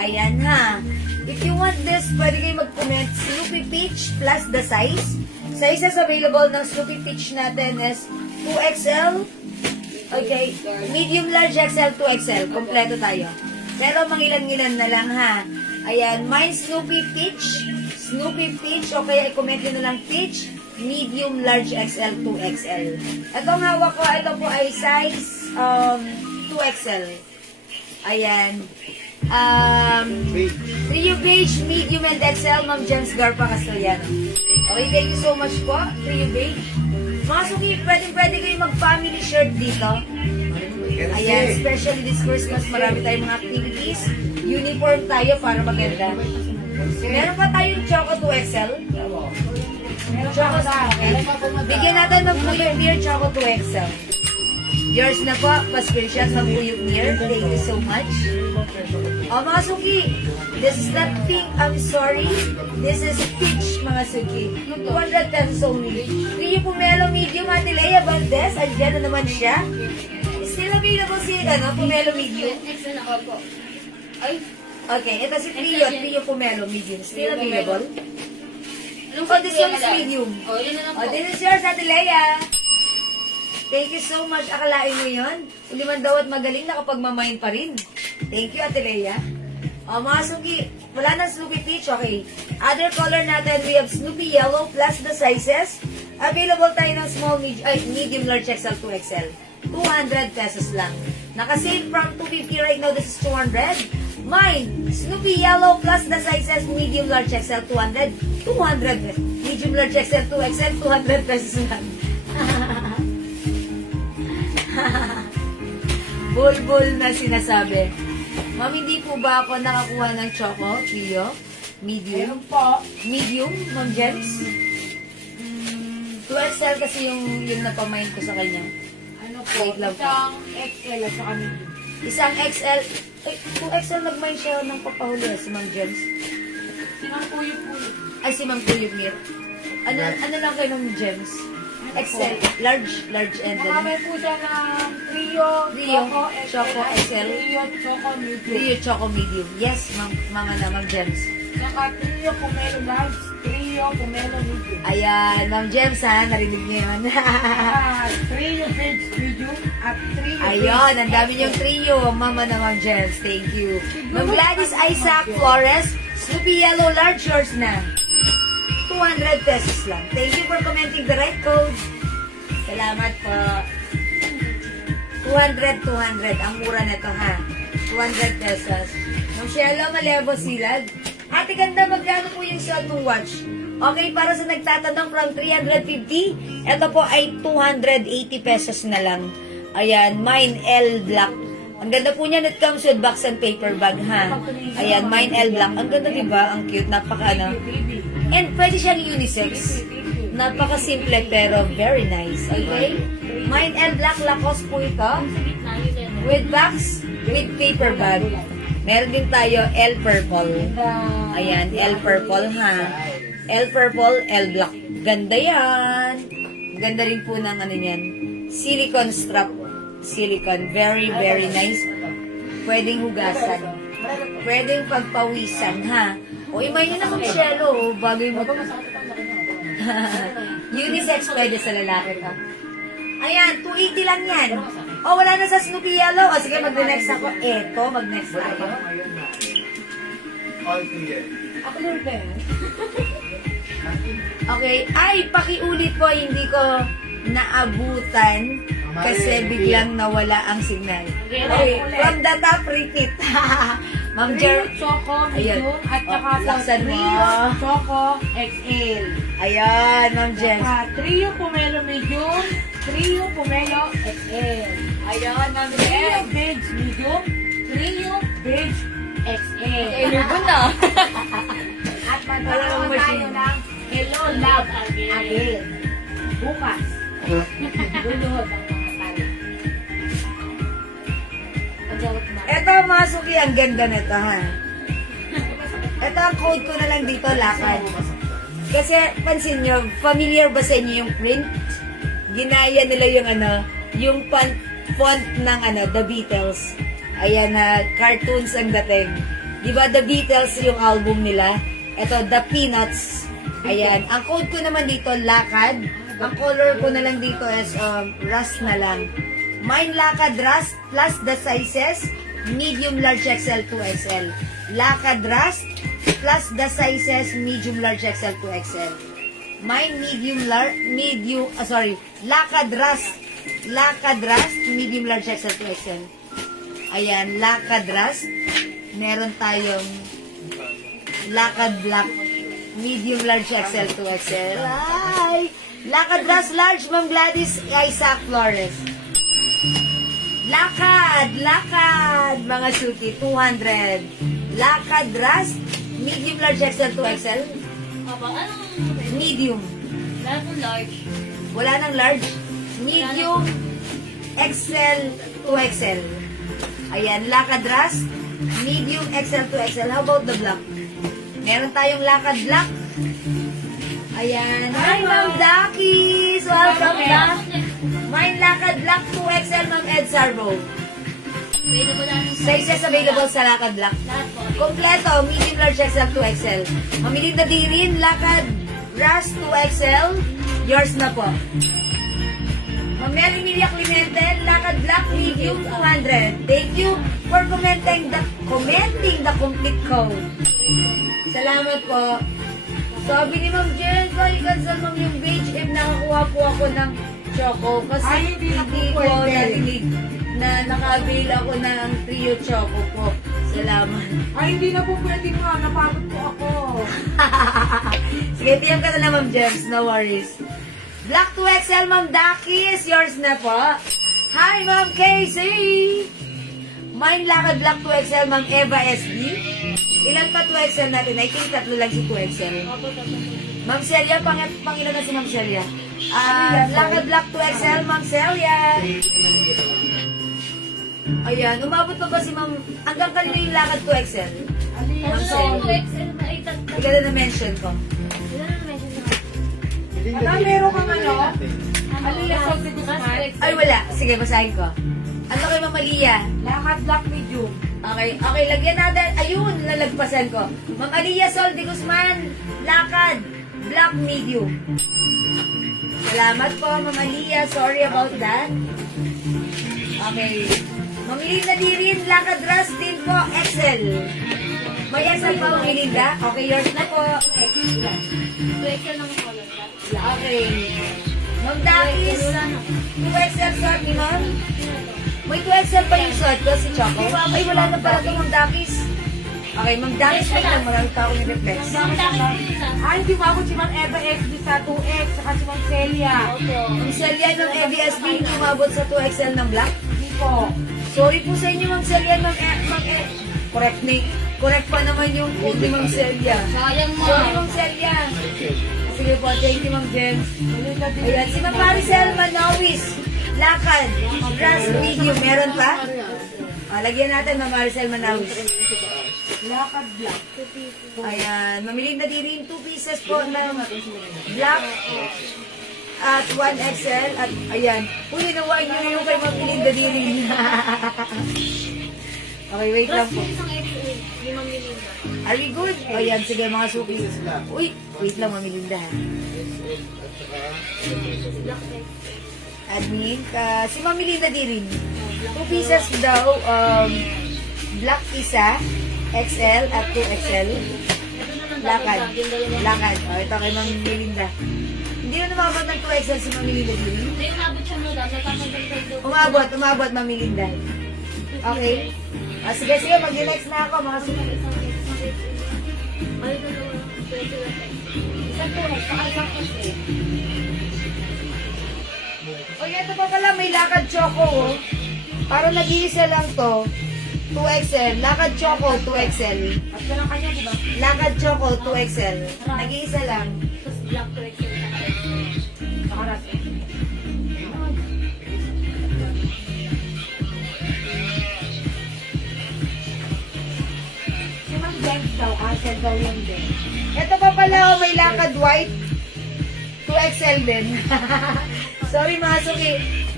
Ayan ha. If you want this, pwede kayo mag-comment, Snoopy Peach plus the size. Sizes available ng Snoopy Peach natin is 2XL, okay, medium, large, XL, 2XL. Kompleto tayo. Pero mangilan-ngilan na lang ha. Ayan, mine Snoopy Peach, o kaya i-comment nyo na lang peach, medium, large, XL, 2XL. Itong hawak ko, ito po ay size 2XL. Ayan. Trio beige, medium, and XL, Ma'am James Garpa Castellano. Okay, thank you so much po, Trio beige. Mga suki, pwede kayo mag-family shirt dito. Ayan, especially this Christmas, marami tayong mga activities. Uniform tayo para maganda. Meron pa tayong Choco 2XL. Choco sa akin. Bigyan natin ng Kuyup Mir Choco 2XL. Yours na po, pa-screenshot ng Kuyup Mir. Thank you so much. O mga suki, this is not pink, I'm sorry. This is peach, mga suki. 200 pesos only. Rio Pumelo Medium, Ate Lea Valdez, andyan na naman siya. Still available si, Pumelo Medium. Next na ako po. Ay, Okay, ito si Trio Pumelo Medium. Still available. anong Oh, this one is madam? medium. Oh, yun na lang po. Oh, this is yours, Ate Lea. Thank you so much. Akalain mo yun? Uliman daw at magaling nakapagmamayin pa rin. Thank you, Ate Lea. O, mga Suki, wala na Snoopy Peach, okay. Other color natin, we have Snoopy Yellow plus the sizes. Available tayo ng small, medium, large, XL, 2XL. 200 pesos lang. Naka-sale from 250 right now, this is 200. Mine, Snoopy Yellow plus the sizes, medium, large, XL, 200. 200 pesos. Medium, large, XL, 2XL, 200 pesos lang. Bulbul na sinasabi. Ma'am, hindi po ba ako nakakuha ng Choco Trio? Medium? po. Medium, Ma'am Jems? 2XL kasi yung napamain ko sa kanya. Ano po, Wait lang po. isang XL at saka medium. Isang XL, 2XL nagmain siya ng papahuli si Ma'am Jems. Sinang Kuyup Mir. Ay, si Ma'am Kuyup Mir. Ano lang kayo ng Jems? XL, large and Nakamay po siya ng Trio, Trio, Choco Choco XL, XL. Trio, Choco Medium. Trio Choco Medium. Yes, Ma'am Jems. Saka Trio, Pumelo Large, Trio, Pumelo Medium. Ayan, Ma'am Jems ha, narinig niyo yun. Trio Beige Medium at Trio Ayun, ang dami niyong trio, Mama na Ma'am Jems. Thank you. Ma'am Gladys Isaac Flores, Snoopy Yellow Large, yours na. 200 pesos lang. Thank you for commenting the right code. Salamat po. 200. Ang mura nito ha. 200 pesos. Ma'am Shelo Malebo Silad. Ate ganda, magkano po yung suot mong watch? Okay, para sa nagtatanong from 350, ito po ay 280 pesos na lang. Ayan, mine L Black. Ang ganda po niya, it comes with box and paper bag ha. Ayan, mine L Black. Ang ganda diba? Ang cute, napaka And pwede siyang unisex. Napaka-simple pero very nice. Okay? Mine L Black Lacoste po ito. With box, with paper bag. Meron din tayo L Purple. Ayan, L Purple ha. L Purple, L Black. Ganda yan. Ganda rin po ng yan. Silicone strap. Silicone. Very, very nice. Pwedeng hugasan. Pwedeng pagpawisan ha. O, imay nyo na kami Shelo. Bagay mo. Unisex pwede sa lalaki ka. Ayan, 280 lang yan. O, wala na sa Snoopy Yellow. O, sige, mag-next ako. Eto, mag-next tayo. All clear. Ako yung pen. Okay. Ay, pakiulit po, hindi ko naabutan kasi biglang nawala ang signal. Okay, from the top, repeat. Ma'am Trio Jer, Choco Ayan. Medium at saka Oh, laksan mo. Trio Choco XL. ayan, Ma'am Jen. Trio Pomelo Medium, Trio Pomelo XL. Ayan, Ma'am Trio Jen. Beige Medium, Trio Beige XL. Ilubo na. At Walang magkakaroon tayo machine. ng Hello Love Again. Bukas. Luluhod ang mga tali. Ito, mga suki, ang ganda nito, ha? Ito, ang code ko na lang dito, lakad. Kasi, pansin nyo, familiar ba sa inyo yung print? Ginaya nila yung yung font ng The Beatles. Ayan, cartoons ang dating. Di ba, The Beatles yung album nila? Ito, The Peanuts. Ayan. Ang code ko naman dito, lakad. Ang color ko na lang dito is rust na lang. Mine lakad rust plus the sizes medium, large, XL, 2XL. Lakad rust plus the sizes medium, large, XL, 2XL. Mine lakad rust medium, large, XL, 2XL. Ayan, lakad rust. Meron tayong lakad black medium, large, XL, 2XL. Hi! Lakad rust large, Ma'am Gladys Isaac Flores. Lakad, mga suki, 200. Lakad rust, medium, large, XL, 2XL. Papa, anong Medium. lahat ng large? Wala nang large. Medium, XL, 2XL. Ayan, lakad rust, medium, XL, 2XL. How about the black? Meron tayong lakad black. Ayan. Hi, Ma'am Dakis! Welcome back. Mine lakad black 2XL, Ma'am Ed Sarbo. Available na ng Sizes available sa lakad black. lahat po. Kompleto, medium, large, XL, 2XL. Mamiling na dirin, lakad rust 2XL. Yours na po. Ma'am Mary Emilia Clemente, lakad black, medium, 200. Thank you for commenting the complete code. Salamat po. Sabi ni Ma'am Jen, i-cancel Ma'am yung beige if nakakuha po ako ng choco. Kasi Ay, hindi na po ko pwede. narinig na naka-avail ako ng trio choco po. Salamat. Ay, hindi na po pwede nga. Napagod po ako. Sige, PM ka na lang Ma'am Jems. No worries. Black 2XL, Ma'am Dakis. Yours na po. Hi, Ma'am Casey. Mine lakad black 2XL, Ma'am Eva SB. Ilan pa 2XL natin? I think tatlo lang si 2XL. Ma'am Celia, pangilan na si Ma'am Celia. Lakad black 2XL, Ma'am Celia. Ayan, umabot pa ba si Ma'am? Hanggang kanina yung lakad 2XL. Ma'am So, Celia. 2XL na itatlo. Ikaw na na-mention ko. Ilan na mention na? Ano, meron kang Aliyah Salty Guzman. Ay, wala. Sige, basahin ko. Ano kay Ma'am Aliyah? Lakad Black Medium. Okay, lagyan natin. Ayun, nalagpasan ko. Ma'am Aliyah Sol de Guzman, lakad, black medium. Salamat po, Ma'am Aliyah. Sorry about that. Okay. Ma'am Melinda Dirin, lakad rust din po, XL. May XL pa, Ma'am Melinda? Okay, yours na po. 2XL ng color. Okay. Ma'am Dakis, 2XL short ni Ma'am. May 2XL pa yung short ko, si Choco. Ay, wala na pala ito, Ma'am Dakis. Okay, Ma'am Dakis, wait lang, marami pa ako ni-reflex. Ay, hindi umabot si Ma'am Eva XD sa 2X, saka si Ma'am Celia. Ang Celia ng EBSB, hindi umabot sa 2XL ng black. Hindi po. Sorry po sa inyo, Ma'am Celia, Correct pa naman yung code ni Ma'am Celia. Sayang mo. Sorry, Ma'am Celia. Sige po, thank you, Ma'am Jen. Ayan, si Ma'am Maricel Manawis. Lakad. Rust video, meron pa? Lagyan natin, Ma'am Maricel Manawis. Lakad Black. Ayan, mamili na din rin 2 pieces po ng black at 1XL. At ayan, uy, nawa nyo yung kay Ma'am Melinda Dirin. Okay, wait lang po. Isang XL, yung mamilin na. Are we good? O yan, sige mga suki. Pieces lang. Uy, wait lang, Mamilinda ha. XL at saka Black XL. Admin, si Mamilinda di rin. 2 pieces daw, black isa, XL at 2XL. Lakad. Lakad. O, ito kay Mamilinda. Hindi na umabot ng 2XL si Mamilinda di rin. May umabot siya mo lang, natatanggal daw. Umabot, Mamilinda. Okay. Sige, mag-next na ako, mga suki. Ay, dalawa. Pwede lang. Isang tulad, saka isang XL. O, ito pa pala, may lakad choco, oh. Para nag-iisa lang to. 2XL. Lakad choco, 2XL. At lang kanya, di ba? Lakad choco, 2XL. Nag-iisa lang. Tapos black to XL, saka XL. Saka ras XL. Si Ma'am James daw, cancel daw yun din. Ito pa pala, oh, may lakad white. 2XL din. Sorry mga suki.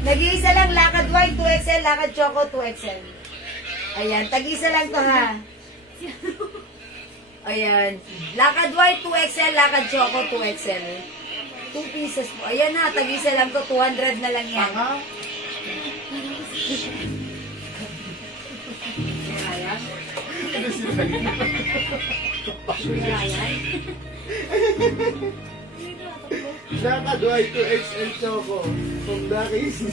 Nag-iisa lang, lakad white, 2XL, lakad choco, 2XL. Ayan, tag-isa lang to ha. Ayan. Lakad white, 2XL, lakad choco, 2XL. 2 pieces po. Ayan ha, tag-isa lang to, 200 na lang yan. Nakadway to XL Choco. From Dakis.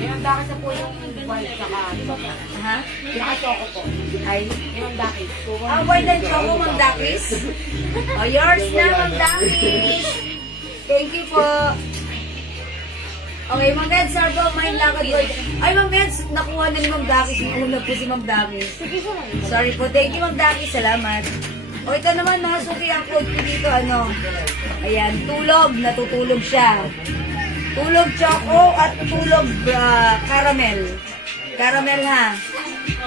Yung daki sa po yung white saka choco. Ha? Saka choco po. Ay. Yung daki. White and choco, Mang Dakis. O, yours na, Mang Dakis. Thank you po. Okay, Mang Geds, sarbo, may lakad white. Ay, Mang Geds, nakuha na ni Mang Dakis. Nauna po si Mang Dakis. Sorry po, thank you, Mang Dakis. Salamat. O, ito naman, mga suki, ang code ko dito, ano. Ayan, tulog, natutulog siya. Tulog choco at tulog caramel. Caramel ha.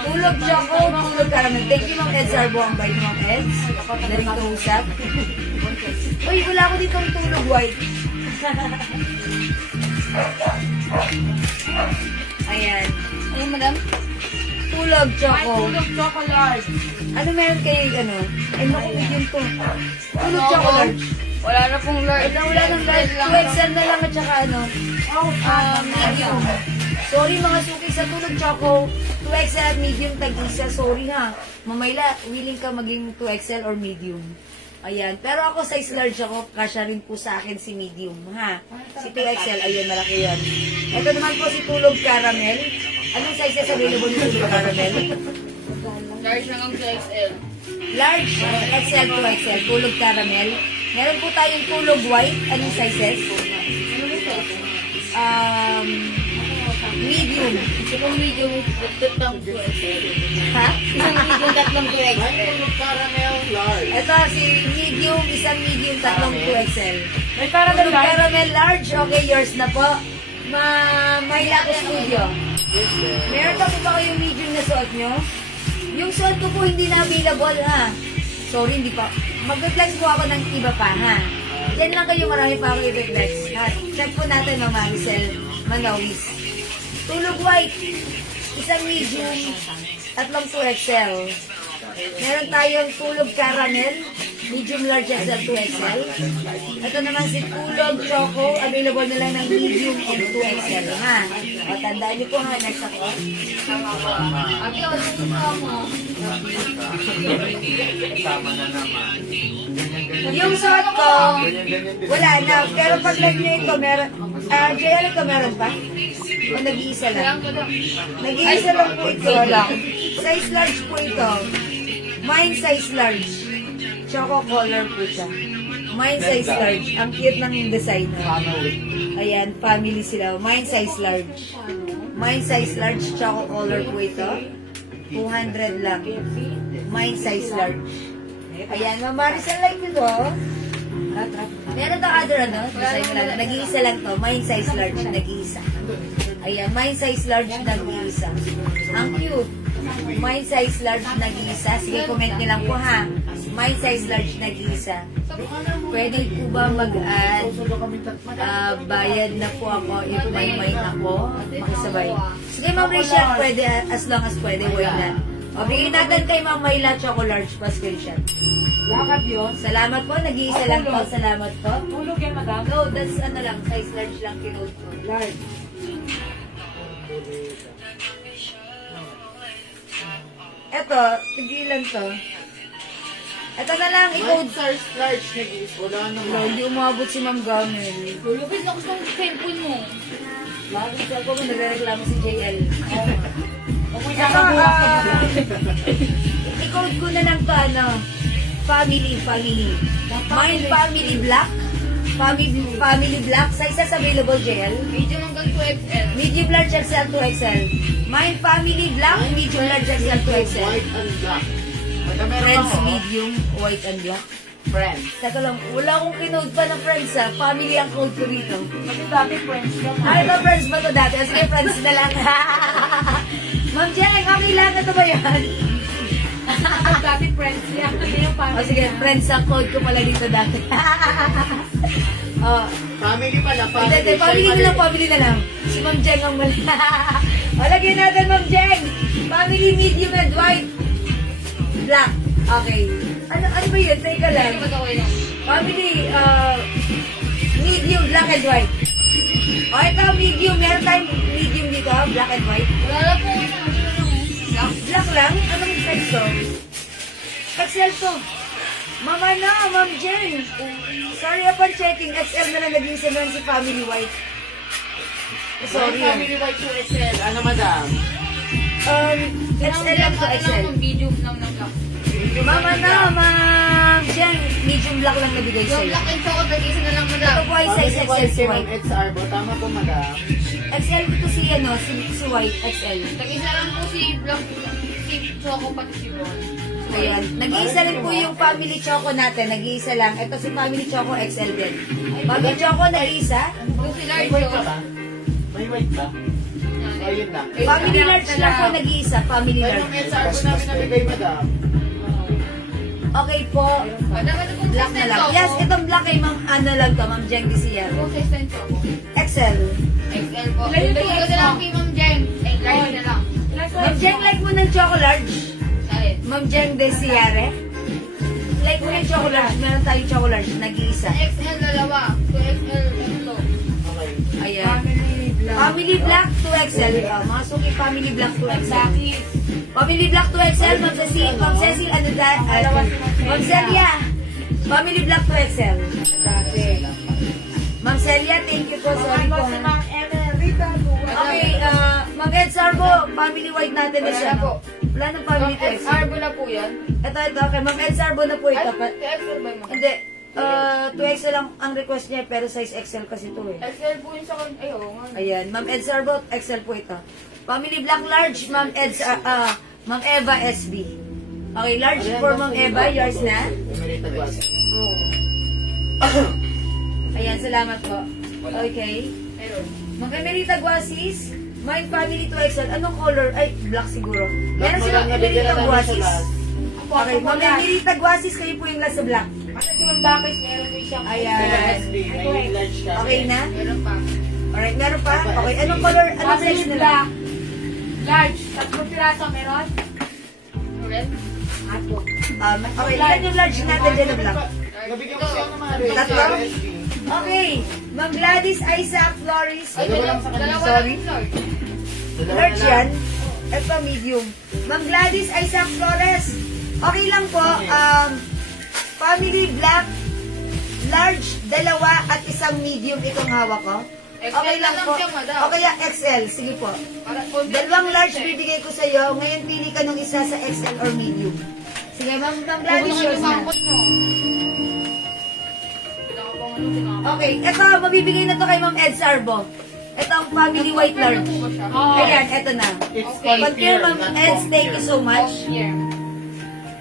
Tulog choco, tulog caramel. Thank you, Mang Eds Arbo. Ang bait ni Mang Eds. Daring kausap. Uy, wala ko dito ang tulog white. Ayan. Ayun, madam. Tulog choco. Tulog choco large. Ano meron kayo, ano? Ay, naku, medium to. Tulog choco large. Wala na pong large. Wala nang large. 2XL na lang at saka ano. Medium. Sorry mga suki sa tulog choco. 2XL at medium tag-isa. Sorry ha. Mamayla, willing ka maging 2XL or medium. Ayan. Pero ako size large ako. Kasya rin po sa akin si medium. Ha? Si 2XL. Ayun, malaki yan. Ito naman po si tulog caramel. Anong sizes available ni tulog caramel? Large hanggang sa XL. Large, XL to XL. Tulog caramel. Meron po tayong tulog white. Anong sizes? Medium. Isang medium, tatlong to XL. Ha? Isang medium, tatlong to XL. Tulog caramel large. Ito si medium, isang medium, tatlong 2XL. May caramel Tulog large. caramel large, okay, yours na po. May Lako Studio. Meron pa po ba kayong medium na suot nyo? Yung suot ko po hindi na available ha. Sorry, hindi pa. Mag-flex po ako ng iba pa ha. Yan lang kayo, marami pa ako i-flex. Check po natin, Mama Maricel Manawis. Tulog white, isang medium, tatlong 2XL. Meron tayong tulog caramel, medium large XL 2XL. Ito naman si tulog choco, available na lang ng medium and 2XL ha. O, tandaan niyo po ha, next ako. Ate, o, gusto mo. Yung suot ko, wala na. Pero pag like nyo ito, meron, JL ito meron pa? O nag-iisa lang? Nag-iisa lang po ito. Size large po ito. Mine size large. Choco color po siya. Mine size large. Ang cute ng design. Ayan, family sila. Mine size large. Mine size large. Choco color po ito. 200 lang. Mine size large. Ayan, Ma'am Maricel, like nito. Meron to other ano? Design mo lang. Nag-iisa lang to. Mine size large. Nag-iisa. Ayan, mine size large. Nag-iisa. Ang cute. Mine size large nag-iisa. Sige, comment nyo lang po ha. Mine size large nag-iisa. Pwede po ba mag-add? Bayad na po ako if may mine ako. Makisabay. Sige, Ma'am Rachel, pwede as long as pwede. Why not? O, bigyan natin kay Ma'am Mayla Choco Large pa screenshot. Lakad yun. Salamat po, nag-iisa lang po. Salamat po. Tulog yan, madam. No, that's ano lang, size large lang kinote ko. Large. Eto, tigilan to. Eto na lang, i-code. size large nag-iis. Wala naman. Wala, hindi umabot si Ma'am Gamel. Lupit na gusto ng cellphone mo. Bakit siya po nagreklamo si JL? Okay, Eto, i-code ko na lang to, ano, family. Mine family black. Family black. Sizes available, JL. Medium hanggang 2XL. Medium large XL to XL. Mine family black, medium large XL to XL. White and black. Meron Friends ako. medium, white and black. Friends. Teka lang, wala akong kinode pa ng friends ha. Family ang code ko dito. Kasi dati friends ka. Ay, ba friends ba to dati? O, sige, friends na lang. Ma'am Jen, okay lang. Ito ba yan? Dati friends niya. Hindi yung O family. sige, friends ang code ko pala dito dati. Oh, Family pala. hindi, family na lang. Si Ma'am Jen ang mali. O, lagyan natin Ma'am Jen. Family medium and white. Black. Okay. Ano ba yun? Teka lang. Hindi okay lang. Family, medium, black and white. O, ito, medium. Meron tayong medium dito, black and white. Wala lang po. Black. Black lang? Anong size to? XL to. Mama na, Ma'am Jen. Sorry upon checking. XL na lang naging si family white. Sorry. Family white to XL. Ano, madam? XL lang to XL. Medium lang ng black. Mama na, Ma'am Jen. Medium black lang nabigay Yung sa'yo. black and chocolate, nag-isa na lang madam. Ito po ay size Family XL white si kay Ma'am white. Eds Arbo. Tama po, madam. XL to si white, XL. Nag-isa lang po si black, si choco pati si Ron. Ayan. Nag-iisa rin po yung family choco natin. Nag-iisa lang. Ito si family choco XL din. Family choco nag-iisa. Yung si May large white ka yun. ba? May white ba? Ayun lang. Family large lang po nag-iisa. Family Kay Ma'am large. Eds Arbo namin nabigay, madam. Okay po. Madam, ano kung Black na lang. Yes, itong black ay Ma'am ano lang to. Ma'am Jen Disiero. Kung size ng choco. XL. XL po. Ilan yung Lagyan ko na lang kay Ma'am Jen. Eh, large na lang. Ma'am Jen, like mo ng choco large. Alin? Ma'am Jen Disiere. Like mo ng choco large. Meron tayong choco large. Nag-iisa. XL dalawa. 2XL ito. Okay. Ayan. Family black. Family black 2XL. Mga suki family black 2XL. Family black 2XL. Ma'am Cecil, ano dahil? Ma'am Celia. Family black 2XL. Dati. Ma'am Celia, thank you po. Sorry po. Si Ma'am Emerita. Okay, Ma'am Ed Sarbo, family white natin na siya. Wala na po. Wala nang family Ma'am, 2XL. Arbo na po yan. Ito. Okay, Ma'am Ed Sarbo na po ito. Ay, 2XL ba mo? Hindi. 2XL lang ang request niya, pero size XL kasi ito eh. XL po yun sa kan... Ay, oo nga. Ayan, Ma'am Ed Sarbo, XL po ito. Family black large, Ma'am Ed, Ma'am Eva SB. Okay, large for Ma'am Eva, yours na. Emerita Guas. Ayan, salamat po. Okay. Meron. Ma'am Emerita Guasis, my family 2XL. Anong color? Ay, black siguro. Black Meron mo silang lang nabigyan Emerita na namin sa Guasis. last. Okay, Ma'am Emerita Guasis, kayo po yung last sa black. Kasi si Ma'am Bakis, meron po siyang... Ayan. SB, may large ka. Okay na? Meron pa. Alright, meron pa? Okay, anong color? Anong Family size nila? black. Large. 3 piraso meron. Red? Ato. Okay, ilan yung large natin dyan na black? Nabigyan ko siya ng mga red. Tatlo? SB. Okay, Ma'am Gladys Isaac Flores. Ay, Dalawa lang sa kanila. dalawa Sorry. lang large. Dalawa Large na lang. yan. Ito, medium. Ma'am Gladys Isaac Flores. Okay lang po. Family black, large, dalawa, at isang medium itong hawak ko. Okay lang po. siya, madam. Okay, XL. Sige po. Para Dalawang large bibigay ko sa iyo. Ngayon, pili ka nung isa sa XL or medium. Sige, Ma'am Gladys, yours na. Okay, ito, mabibigay na to kay Ma'am Ed Sarbo. Ito ang family white large. Oh. Ayan, ito na. It's Okay. Confirm, Ma'am not Ed, thank you so much. Here.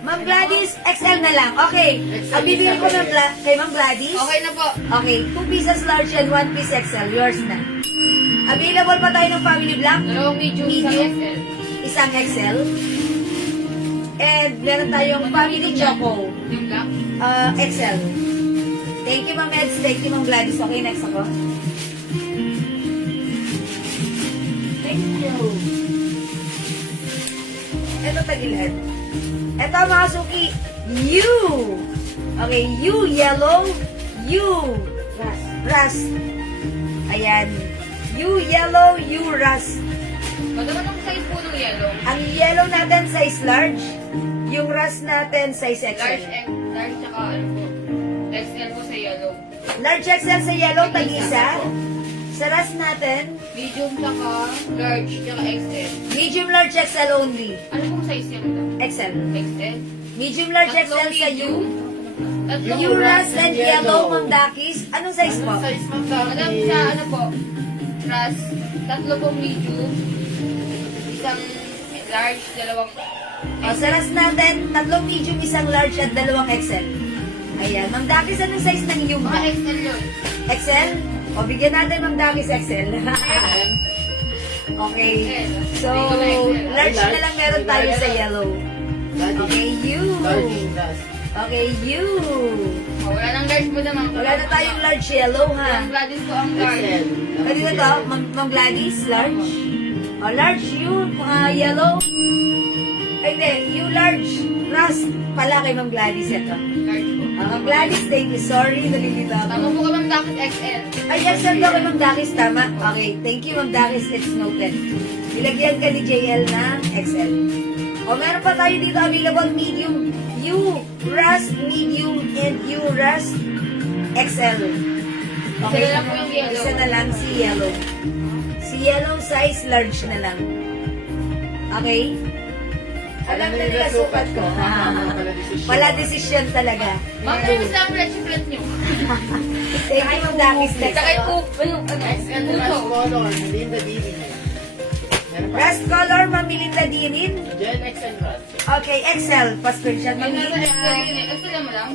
Ma'am Gladys, XL na lang. Okay, ang bibigay ko ng kay Ma'am Gladys. Okay na po. Okay, 2 pieces large and 1 piece XL. Yours na. Available pa tayo ng family black. Dalawang medium sa Medium. XL. Isang XL. And meron tayong family choco. Yung black. XL. Thank you, Ma'am Eds. Thank you, Ma'am Gladys. Okay, next ako. Thank you. Ito tagilid. Ito mga suki, U. Okay, U yellow, U rust. Ayan. U yellow, U rust. Maganda ang size po ng yellow. Ang yellow natin size large, yung rust natin size Large XL. large tsaka ano po. XL po sa yellow. Large XL sa yellow, tag-isa. Sa rust natin, Medium tsaka large tsaka XL. medium large XL only. Ano pong size yan madam? XL. XL? Medium large XL Tatlong sa U. medium. Tatlong U rust and yellow, Ma'am Dakis. Anong size po? Size mo Madam, sa ano po? Trust. Tatlo pong medium. Isang large, dalawang O, sa rust natin, tatlong medium, isang large at dalawang XL. Ayan. Ma'am Dakis, anong size ng U? mga XL yun. XL? O, bigyan natin Ma'am Dakis XL. Okay. So, large na lang meron tayo sa yellow. Okay, U. Okay, U. Oh, wala nang large mo naman. Wala na tayong large yellow, ha? Ang Gladys po ang large. Kanina to, Ma'am Gladys, large. O, large U, yellow. Ay, hindi, U large. Rust pala kay Ma'am Gladys ito. Large po. Ma'am Gladys, thank you. Sorry, nalilito Tama ako. po ka Ma'am Dakis XL. Ay, XL daw kay Ma'am Dakis, tama? Okay, thank you Ma'am Dakis, it's noted. Ilagyan ka ni JL ng XL. O, meron pa tayo dito available medium. U, rust, medium, and U, rust, XL. Okay, Isa na lang po yung yellow. Isa na lang si yellow. Si yellow size large na lang. Okay? Alam na nila sukat ko. Wala desisyon talaga. Ma'am, ano sa ang red chocolate nyo? Thank you Ma'am Dakis. Saka yung XL na last color. Melinda Dini. Rust color, Ma'am Melinda Dinin. Jen XL Rust. Okay, XL. Pa-screenshot. Yung nasa Ma'am XL yun eh. XL mo lang?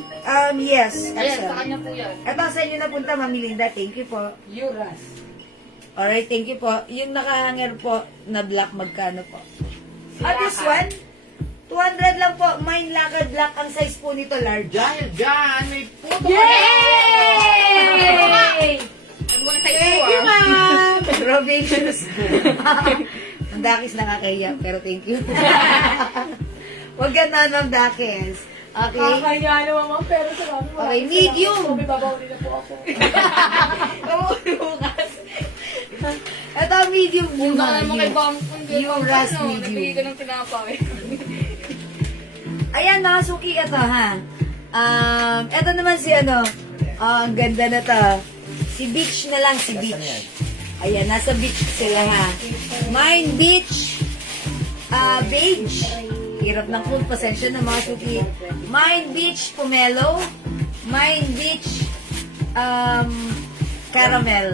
Yes, Ayan, sa XL. kanya po yan. Ito sa inyo napunta, Ma'am Melinda. Thank you po. Yuras. Alright, thank you po. Yung nakahanger po na black, magkano po? This one? 200 lang po. Mine lacquered black. Ang size po nito, large. Dahil dyan, may puto Yay! Ang mga size Thank po you, ah. ma'am! Robin shoes. Ang Dakis nakakahiya, pero thank you. Huwag ganon, Ma'am Dakis. Okay? Kakaya naman, pero salamat. Okay, medium. May babawin na po ako. Bukas. Ito, medium Kung muna. baka naman kay Bang, kung Yung rust ano, medium. nagbigay ka ng tinapay. Ayan, mga suki, ito, ha? Ito naman si ano, ang ganda na to. Si Beach na lang, si Beach. Ayan, nasa beach sila, ha? Mine Beach, beige. Hirap ng cool, pasensya na mga suki. Mine Beach, pomelo. Mine Beach, caramel.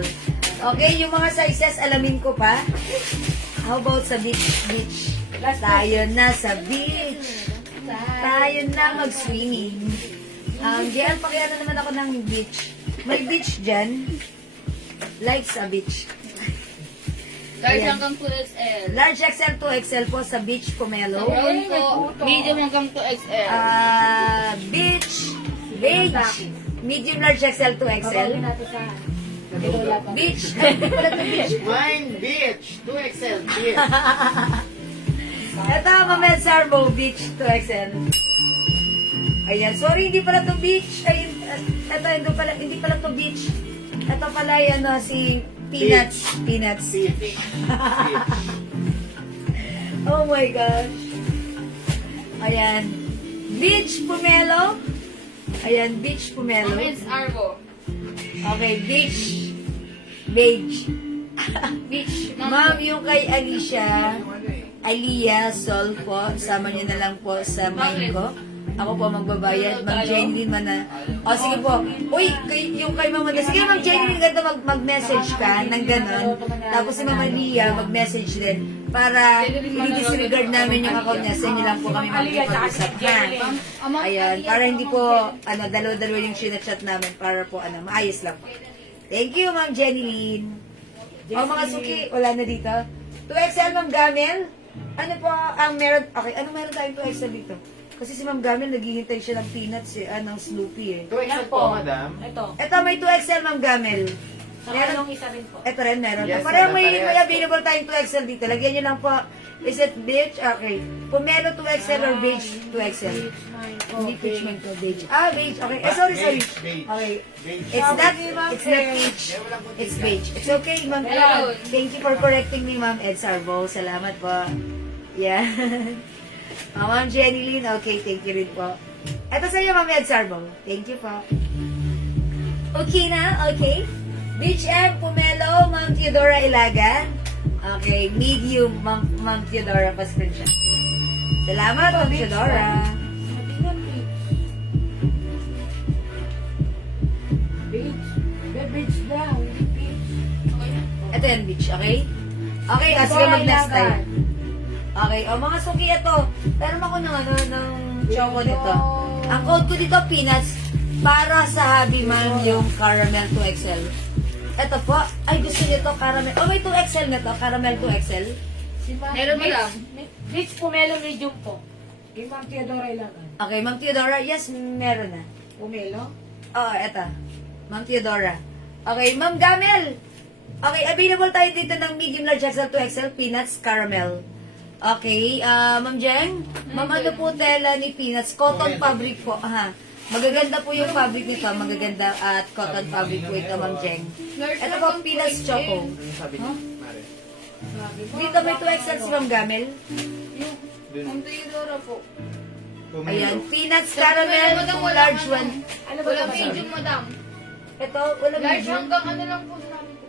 Okay, yung mga sizes, alamin ko pa. How about sa beach? Tayo na sa beach. Tayo na mag-swimming. Diyan, pakiano naman ako ng beach. May beach dyan. Life's a beach. Large Ayan. hanggang 2XL. Large XL to XL po sa beach pomelo. Brown po, medium hanggang 2XL. Beach, beige, medium large XL to XL. Babawin natin sa Beach, ano pala to beach? Wine Beach. 2XL. Beach. Ito, Mamel Sarbo, beach to XL. Ayan, sorry, hindi pala to beach. Ay, ito, hindi pala to beach. Ito pala yan, si Peanuts. Peanuts. Beach. Oh my gosh. Ayan. Beach pomelo. Ayan, beach pomelo. Comments Arvo. Okay, beach. Beige. Beach. Ma'am, yung kay Alicia, Aliyah Sol po, sama niyo na lang po sa main ko. Ako po magbabayad. Ma'am Jenny man na. O, sige po. Uy, yung kay Ma'am Amanda. Sige, Ma'am Jenny, ganito mag-message ka ng gano'n. Tapos si Ma'am Aliyah, mag-message din. Para i-disregard namin yung account niya. Sa inyo lang po kami mag-ipag-usap na. Ayan, para hindi po, dalawa-dalawa yung sinachat namin. Para po, maayos lang po. Thank you, Ma'am Jenny Lynn. O, mga suki, wala na dito. 2XL, Ma'am Gamel. Ano po ang meron? Okay, ano meron tayong 2XL dito? Kasi si Ma'am Gamel, naghihintay siya ng peanuts, ng Snoopy eh. 2XL po, madam. Ito. Ito, may 2XL, Ma'am Gamel. Saka Meron? yung isa rin po. Ito rin, meron. Yes, Parang ano, may parehas po. available tayong 2XL dito. Lagyan nyo lang po. Is it beige? Okay. Pomelo 2XL or beige 2XL? Hindi peach man to, beige. Ah, beige. Okay. Eh, sorry. Beige, beige. Okay. Beige. It's not Beige. peach. It's beige. It's okay, Ma'am Ed. Meron. Thank you for correcting me, Ma'am Ed Sarbo. Salamat po. Yeah. Ma'am Jenny Lynn, okay, thank you rin po. Ito sa iyo, Ma'am Ed Sarbo. Thank you po. Okay na, okay. Beach M, Pomelo, Ma'am Theodora Ilagan. Okay, medium, Ma'am Theodora pa screenshot. Salamat, Ma'am Theodora. Sabi nga, beach. Beach daw. Beach. Ito yan, beach, okay? Okay, sige, mag-next tayo. Okay, o mga suki ito. Pero ako ng ng choco nito. Ang code ko dito, peanuts, para sa Happy Man yung caramel 2XL. Ito po, ay gusto nito caramel. Oh, may 2XL na to, caramel 2XL. Si Ma'am Meron mo Beach. lang. Beach Pomelo medium po. Kay Ma'am Theodora Ilagan. Okay, Ma'am Theodora, yes, meron na. Pomelo? Oh, eto. Ma'am Theodora. Okay, Ma'am Gamel. Okay, available tayo dito ng medium large XL 2XL peanuts caramel. Okay, Ma'am Jeng. Ma'am, ano po tela ni peanuts? Cotton fabric po. Aha. Magaganda po yung fabric nito. Magaganda at cotton fabric po ito, Ma'am Jeng. Ito po, peanuts choco. Ano sabi niya, Mare? Dito may 2XL si Ma'am Gamel. Ang Theodora po. Ayan, peanuts caramel, two large one. Ano ba Wala ito? medium, madam. Ito, wala Large medium. hanggang ano lang po sinabi ko.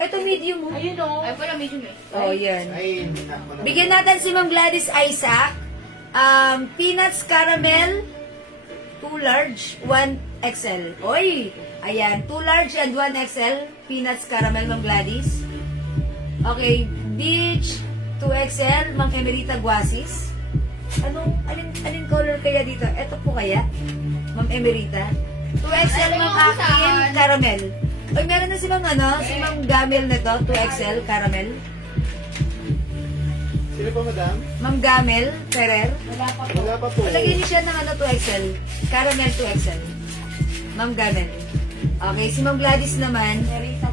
Ito medium mo. Ayun o. Ay, wala medium eh. Oh, yan. Ay, hindi na ako na. Bigyan natin si Ma'am Gladys Isaac. Peanuts caramel, 2 large, 1 XL. Oy! Ayan, 2 large and 1 XL. Peanuts caramel, Ma'am Gladys. Okay, beach, 2 XL, Ma'am Emerita Guasis. Anong color kaya dito? Ito po kaya? Ma'am Emerita. 2 XL, Ma'am Akin, caramel. Oy, meron na si Ma'am si Ma'am Gamel na to, 2 XL, caramel. Sino pa, madam? Ma'am Gamel, Ferrer. Wala pa po. Wala pa po. Lagyan niyo siya ng 2XL. Caramel 2XL. Ma'am Gamel. Okay, si Ma'am Gladys naman.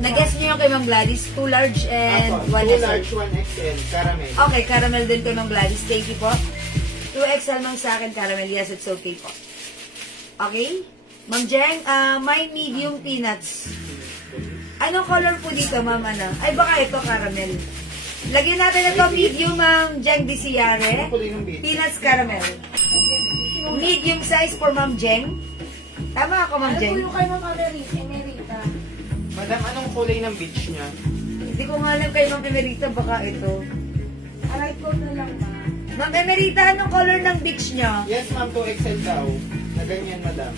Nag-guess niyo yung kay Ma'am Gladys. 2 large and 1 2 XL. large, 1 XL, caramel. Okay, caramel din kay Ma'am Gladys. Thank you po. 2XL mang sa akin, caramel. Yes, it's okay po. Okay? Ma'am Jeng, my medium peanuts. Anong color po dito, Ma'am? Ay, baka ito, caramel. Lagyan natin ito medium, Ma'am Jeng Disiare. Ano kulay ng beach? Peanuts caramel. Medium size for Ma'am Jeng. Tama ako, Ma'am Ano po Jeng. yung kay Ma'am Emerita? Madam, anong kulay ng beach niya? Hindi ko nga alam kay Ma'am Emerita, baka ito. Aray ko na lang ba? Ma'am Emerita, anong color ng beach niyo? Yes, ma'am, 2 XL daw. Na ganyan, madam.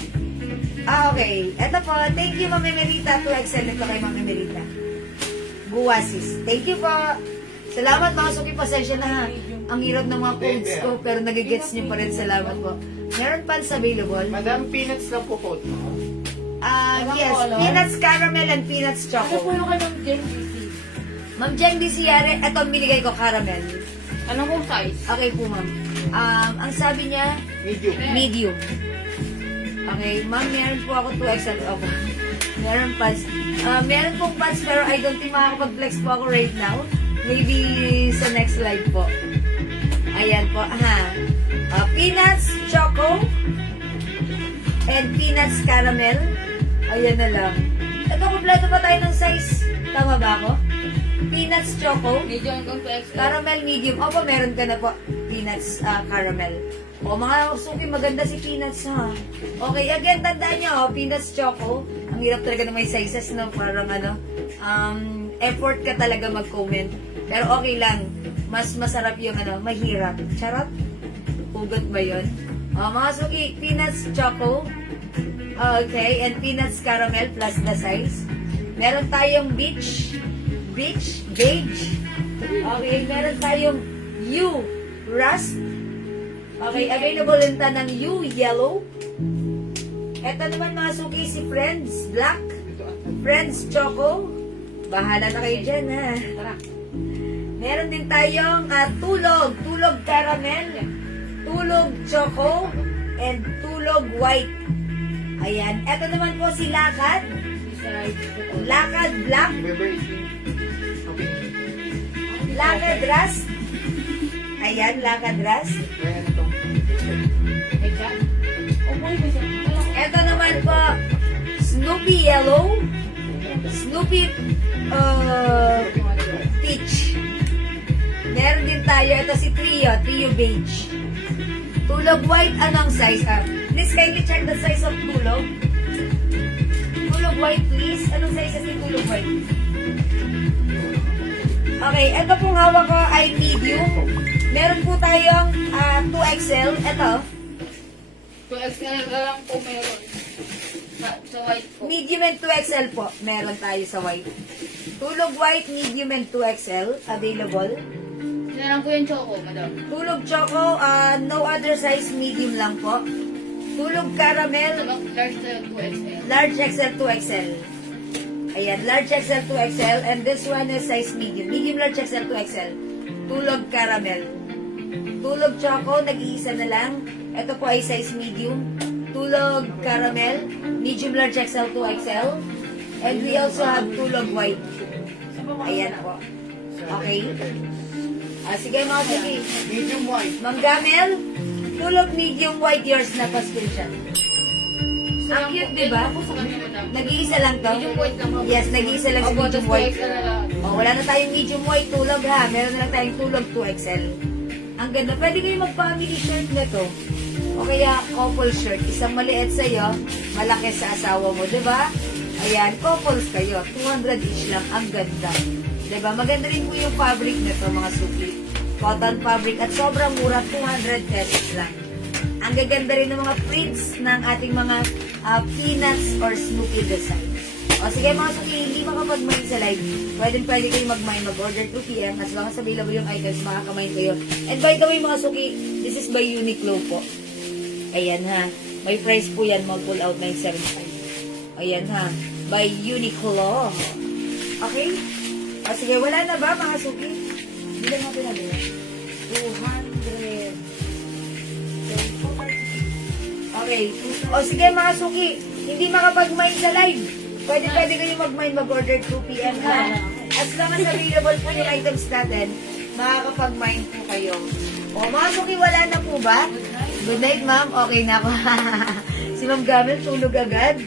Okay. Ito po. Thank you, Ma'am Emerita. 2XL ito kay Ma'am Emerita. Guwasis. Thank you po. Salamat mga suki. Pasensya na ha. Ang hirap ng mga codes ko, pero nagigets niyo pa rin. Salamat po. Meron pants available? Madam, peanuts lang po quote mo. Yes. Peanuts caramel and peanuts Ano po choco. yung kay Ma'am Jen DC? Ma'am Jen Disiare, ito ang binigay ko, caramel. Anong kung size? Okay po, ma'am. Ang sabi niya, Medium. medium. Okay, ma'am, meron po ako 2XL. Okay. Meron pants. Meron pong pants, pero I don't think makakapag-flex po ako right now. Maybe sa next live po. Ayan po, peanuts choco and peanuts caramel. Ayan na lang. Ito, kompleto pa tayo ng size. Tama ba ako? Peanuts choco. Medium hanggang 2XL. Caramel medium. Opo, meron ka na po. Peanuts caramel. O, mga suki, maganda si Peanuts, ha? Okay, again, tandaan nyo, Peanuts Choco. Ang hirap talaga na may sizes, no? Parang effort ka talaga mag-comment. Pero okay lang. Mas masarap yung mahirap. Charot? Hugot ba yun? O, mga suki, Peanuts Choco. Okay, and Peanuts Caramel plus the size. Meron tayong beige. Okay, meron tayong rust. Okay, available din ta ng yellow. Ito naman mga suki si Friends Black. Friends Choco. Bahala na kayo dyan, ha. Meron din tayong tulog caramel, tulog choco, and tulog white. Ayan. Ito naman po si Lakat. Lakad Black, Remember, okay. Lakad Rust. Ayan, Lakad Rust. Kaya ano to? Ito naman po, Snoopy Yellow, Snoopy Peach. Meron din tayo, ito si Trio Beige. Tulog white, anong size? Please kindly check the size of tulog. Tulog white, please. Anong size si tulog white? Okay, ito pong hawak ko ay medium. Meron po tayong 2XL. Ito, 2XL na lang po meron. Sa white po. medium and 2XL po. Meron tayo sa white. Tulog white, medium and 2XL. Available. Sino lang po yung choco, madam? Tulog choco, no other size, medium lang po. Tulog caramel, Large na 2XL. large XL, 2XL. Ayan, large XL, 2XL. And this one is size medium. Medium, large XL, 2XL. Tulog caramel. Tulog choco, nag-iisa na lang. Ito po ay size medium. Tulog caramel, medium, large XL, 2XL. And we also have tulog white. Ayan po. Okay. Sige mga sige. Medium white. Ma'am Gamel, tulog medium white, yours na pa-screenshot. Ang cute, di ba? Sa kanya, madam. Nag-iisa lang to? Medium white lang po. Yes, nag-iisa lang si Opo, medium tas white. 2XL na lang. Oh, wala na tayong medium white tulog ha. Meron na lang tayong tulog 2XL. Ang ganda. Pwede kayo mag-family shirt na to. O kaya couple shirt. Isang maliit sa'yo, malaki sa asawa mo, di ba? Ayan, couples kayo. 200 each lang. Ang ganda. Di ba? Maganda rin po yung fabric nito, mga suki. Cotton fabric at sobrang mura, 200 pesos lang. Ang gaganda rin ng mga prints ng ating mga peanuts or Snoopy design. O sige mga suki, hindi makapag-mine sa live. Pwede kayo mag-mine, mag-order 2 p.m. as long as available yung items, makaka-mine kayo. And by the way mga suki, this is by Uniqlo po. Ayan ha. May price po yan, mag-pull out 975. Ayan ha. By Uniqlo. Okay? O sige, wala na ba mga suki? Bilang natin na ba? 200. Okay. O sige mga suki, hindi makapag-mine sa live. Pwede kayo mag-mine, mag-order 2 p.m. ha. As long as available po yung items natin, makakapag-mine po kayo. O mga suki, wala na po ba? Good night ma'am, okay na ako. Si Ma'am Gamel tulog agad.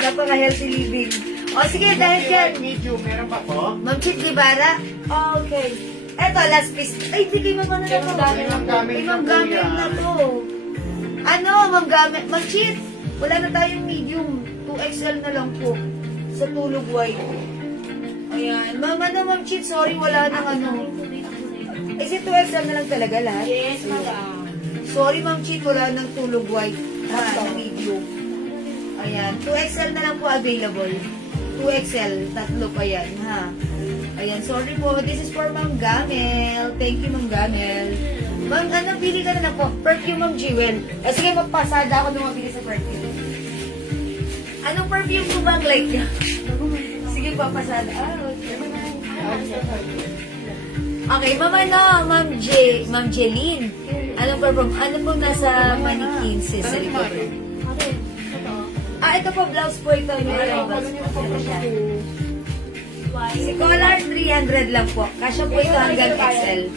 Napaka-healthy living. O sige, dahil dyan. Medium, meron pa po? Ma'am Chit Guevara? Okay. Eto, last piece. Ay, di kay Ma'am ano na to. Kay Ma'am Gamel na to. Ano, Ma'am Gamel? Ma'am Chit, wala na tayong medium. 2XL na lang po. Sa tulog white. Ayan. Ma'am Chit, sorry, wala nang ano. Eh, si 2XL na lang talaga lahat. Yes, madam. Sorry, Ma'am Chit, wala nang tulog white. Na medium. Ayan. 2XL na lang po available. 2XL, tatlo pa yan, ha? Ayan, sorry po. This is for Ma'am Gamel. Thank you, Ma'am Gamel. Ma'am, pili ka na po. Perfume, Ma'am Jewel. Sige, magpasada ako nung mabili sa perfume. Anong perfume po bang like niya? Sige, papasada. Okay, Ma'am Jeline. Anong perfume? Ano po nasa mannequin sis sa likod? Ito po, blouse po ito. Si Collar, 300 lang po. Kasya po ito hanggang XL.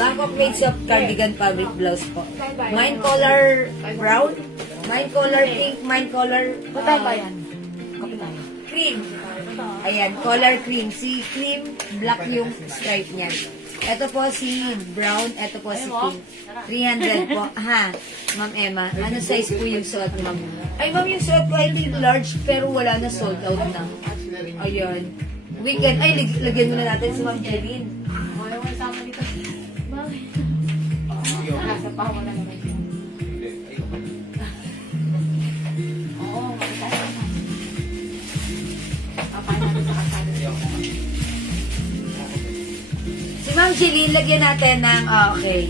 Bangkok made of cardigan fabric blouse po. Mine color brown, mine color pink, mine color cream. Ayan, color cream. Si cream, black yung stripe niyan. Ito po si brown, ito po si pink. 300 po. Ha, Ma'am Emma, ano size po yung suot, ma'am? Ay, ma'am, yung suot ko ay large, pero wala na, sold out na. Ayan. Weekend, ay, lagyan mo na natin si Ma'am Jeline. Nasa pahawa na naman. Oo, makita na. Papain natin sa kasada. Si Ma'am Jeline, lagyan natin ng, okay.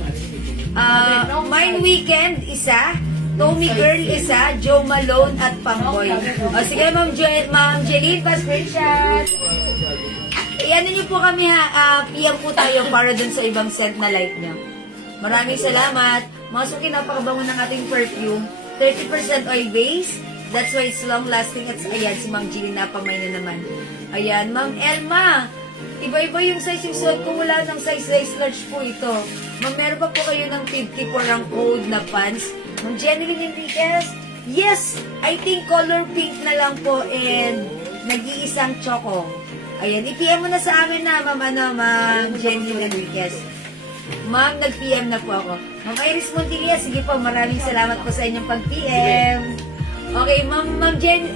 Mine Weekend, isa. Tommy Girl, isa. Joe Malone at Pangboy. O, sige, Ma'am Jeline, pa-screenshot. Iyan niyo po kami ha. PM po tayo para dun sa ibang scent na light niyo. Maraming salamat. Mga suki, napakabango ng ating perfume. 30% oil base, That's why it's long lasting. At ayan, si Ma'am Jeline napamay na naman. Ayan, Ma'am Elma. Iba-iba yung size yung suot ko. Wala ng size large po ito. Ma'am, meron pa po kayo ng 50 for ang code na pants. Ma'am Jeneline Enriquez. Yes, I think color pink na lang po and nag-iisang choco. Ayan, i-PM mo na sa amin na, Ma'am Jeneline Enriquez. Ma'am, nag-PM na po ako. Ma'am Iris Montilla, sige po, maraming salamat po sa inyong pag-PM. Okay, Ma'am Jeline.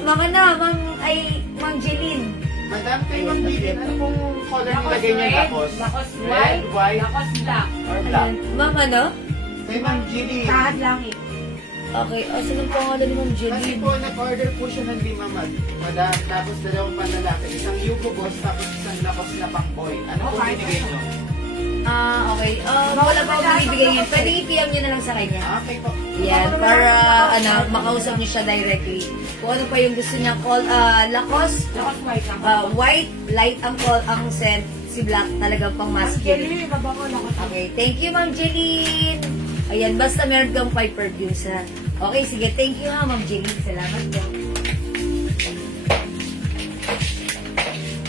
Madam, kay Ma'am Lilin, ano pong color nilagay niya lakos? Lakos Red, white, Lakos black. or black? Ma'am ano? Kay Ma'am Jeline. Kahit langit. Okay, sino ang pangalan ni Ma'am Kasi Jeline? po, nag-order po siya ng 5 madam, tapos 2 panlalaki, isang Yugo Boss, tapos isang lakos na pang-boy. Ano po binigay niyo? Okay. Wala pa akong bibigay yun. Pwede i-PM nyo na lang sa kanya. Okay po. Yan, para makausap niyo siya directly. Kung ano pa yung gusto niya call, Lacoste, Lakos white lang. white, light ang call, ang scent, si black talagang pang masculine. Jelly, mabango lakos. Okay, thank you Ma'am Jeline. Ayan, basta meron kang 5 perfumes ha. Okay, sige, thank you ha Ma'am Jeline. Salamat po.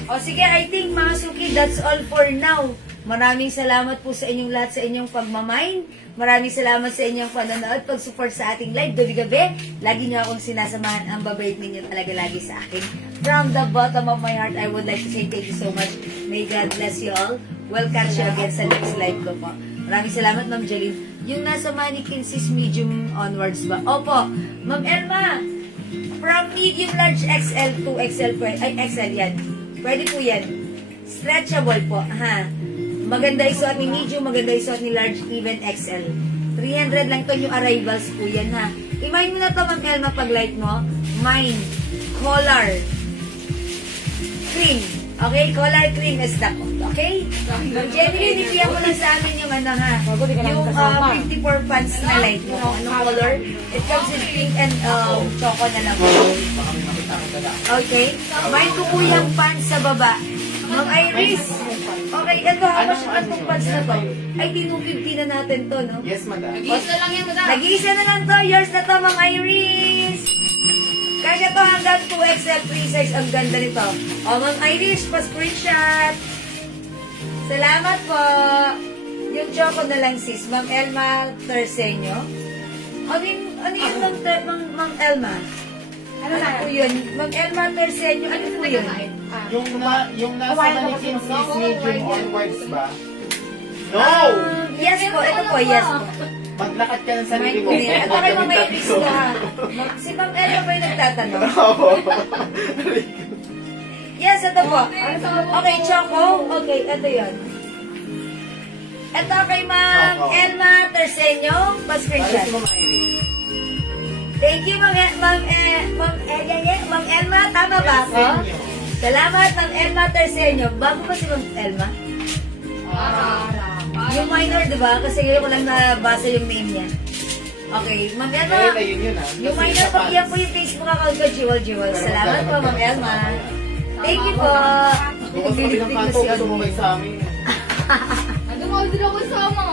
O sige, I think mga suki, that's all for now. Maraming salamat po sa inyong lahat sa inyong pagmamine. Maraming salamat sa inyong panonood, pag-support sa ating live gabi-gabi. Lagi niyo akong sinasamahan, ang babait ninyo talaga lagi sa akin. From the bottom of my heart, I would like to say thank you so much. May God bless you all. We'll catch you again sa next live ko po. Maraming salamat, Ma'am Jeline. Yung nasa mannequin sis medium onwards ba? Opo. Ma'am Elma, from medium large XL to XL, ay XL yan. Pwede po yan. Stretchable po, ha? Maganda isuot ni medium, maganda isuot ni large, even XL. 300 lang to yung arrivals po yan, ha? I-mine mo na to, Ma'am Elma, pag light mo. Mine. Collar. Cream. Okay? Collar cream is the code. Okay? Ma'am Jenny, nipiyan mo lang sa amin yung ano, ha? Yung 54 pants na light mo. Anong color? It comes in pink and choco na lang. Okay? Mine ko po yung pants sa baba. Ma'am Iris. Okay, ito, how much naman itong pants na to? Ay, di 250 na natin to, no? Yes, madam. Nag-iisa lang yan, madam. Nag-iisa na lang to. Yours na to, Ma'am Iris. Kaya to hanggang 2XL free size. Ang ganda nito. O, Ma'am Iris, pa-screenshot. Salamat po. Yung choco na lang, sis. Ma'am Elma Terceño. Ano yung Ma'am Elma? Ano na? Ano po yun? Ma'am Elma Terceño. Ano po yun? Yung nasa mannequin sis medium onwards ba? No! Yes po. Ito po, yes po. Maglakad ka ng sarili mo. Ito kay Ma'am Iris na. Si Ma'am Elma ba yung nagtatanong? Yes, ito po. Okay, choco. Okay, ito yun. Ito kay Ma'am Elma Terceño. Pa-screenshot. Thank you, Ma'am Elma. Tama ba ako? Salamat, Ma'am Elma Terceño. Bago ba si Ma'am Elma? Yung minor, di ba? Kasi ngayon ko lang nabasa yung name niya. Okay, Ma'am Elma. Yung minor, pakyan po yung Facebook account ko, Jewel. Salamat po, Ma'am Elma. Thank you po. Bilang kanto, gusto mo may sa amin. Ano mo, hindi ako sama.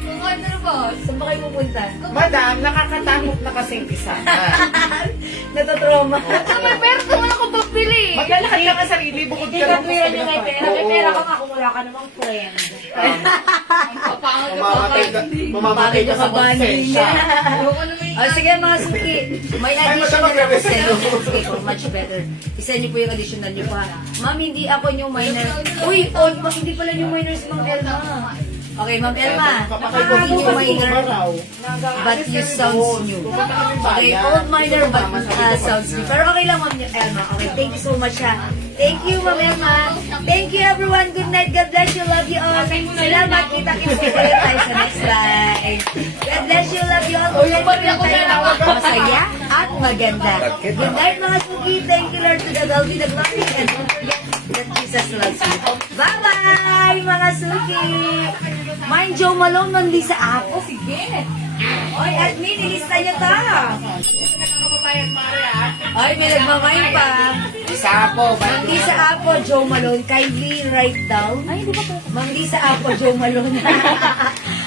Kung ba? Saan ba kayo pupunta? Madam, nakakatakot na kasing isa. Natatrauma. May pera naman ako pagpili. Maglalakad ka nga sarili, bukod Hindi ka ka lang tuya niyo may pera. May pera ka nga kung wala ka namang friend. Mamamatay ka sa konsensya. Sige mga suki. May additional ako sa inyo. Sige po, much better. Isa niyo po yung additional niyo pa. Ma'am, hindi ako yung minor. Uy, hindi pala yung minor si Ma'am Elma. Okay, Ma'am Elma. Hindi yung minor, but you sounds new. Okay, old minor, but sounds new. Pero okay lang, Ma'am Elma. Okay, thank you so much ha. Thank you, Ma'am Elma. Thank you, everyone. Good night. God bless you. Love you all. Salamat. Kita-kita ulit tayo sa next live. God bless you. Love you all. Ulit tayo masaya at maganda. Good night, mga suki. Thank you, Lord, to the God be the glory. And don't forget that Jesus loves you. Bye-bye, mga suki. Mind Joe Malone, nandi sa ako. Sige. Oy, admin, ilista niyo to. Oy, may nagmamain pa. Isa po. Manggi sa Apo, Joe Malone, kindly write down. Ay, hindi ba po? Manggi sa Apo, Joe Malone.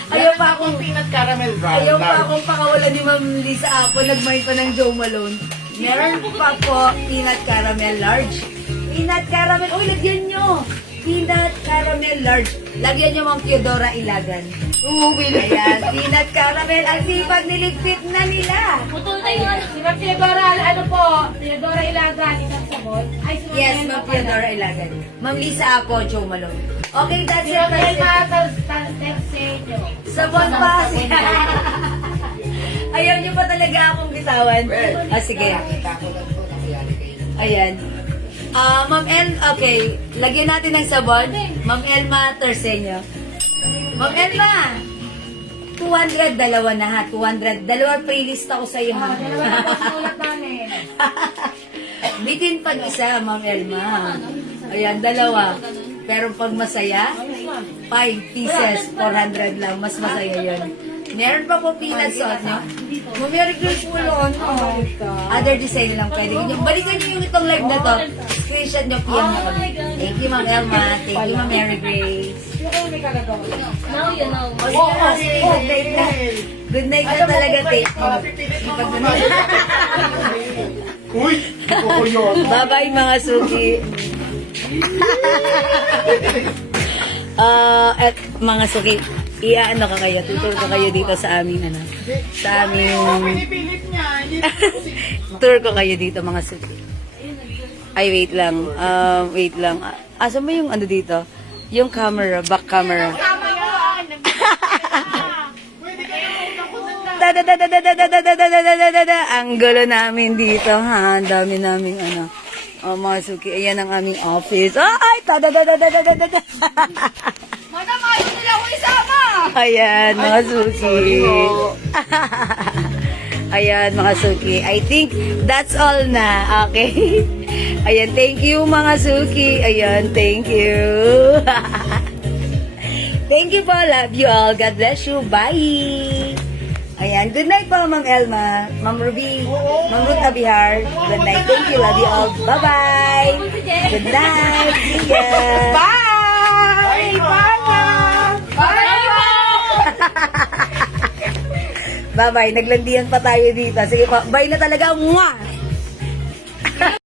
Ayaw pa akong Peanut caramel brown. Ayaw pa akong pakawalan ni Ma'am Lisa Apo, nag-mind pa ng Joe Malone. Meron pa po peanut caramel large. Peanut caramel, uy, lagyan nyo. Peanut caramel large. Lagyan nyo Ma'am Theodora Ilagan. Oo, Ayan, peanut caramel. Ang sipag niligpit na nila. Putol na yun. Si Ma'am Theodora, ano po? Theodora Ilagan, isang sabot. Ay, si Yes, Ma'am Ma'am Theodora Ilagan. Ma'am Lisa Apo, Joe Malone. Okay, that's Si it. Ma'am Elma That's it. Terceño. Sabon pa. Ayaw niyo pa talaga akong bitawan. Sige. Nakita ko lang po, nangyari kayo. Ayan. Ma'am El, okay. Lagyan natin ng sabon. Ma'am Elma Terceño. Ma'am Elma! 200, dalawa na ha. 200. Dalawang playlist ako sa iyo ha. Dalawa na po sinulat namin. Bitin pag isa, Ma'am Elma. Ayan, dalawa. Pero pag masaya, 5 pieces, 400 lang. Mas masaya yun. Meron pa po peanut sauce nyo. Merry Christmas po no? Other design lang pwede. Balikan nyo yung itong live na to. Screenshot nyo, PM nyo kami. Thank you, Ma'am Elma. Thank you, Ma'am Mary Grace. Sino kayo may kagagawa? Now you know. O, sige na, sige. Good night na. Good night na talaga, take mo. Ipag na Uy! Oo yun. Bye-bye, mga suki. At mga suki, iaano ka kayo, tutur ko kayo dito sa aming ano, sa aming Pinipilit niya. tour ko kayo dito mga suki. Ay, wait lang. Wait lang. Asa mo yung ano dito? Yung camera, back camera. Ang gulo namin dito, ha? Ang dami naming ano. Oh, mga suki, ayan ang aming office. Ay, tadadadadadadadada. Mana, ayaw nila ako isama. Ayan, mga suki. Ayan, mga suki. I think that's all na. Okay? Ayan, thank you, mga suki. Ayan, thank you. Thank you po. Love you all. God bless you. Bye. Ayan, good night po, Ma'am Elma, Ma'am Ruby, Ma'am Ruth Abihar. Good night. Thank you. Love you all. Bye-bye. Good night. See ya. Bye! Bye-bye. Naglandian pa tayo dito. Sige po. Bye na talaga. Mwah!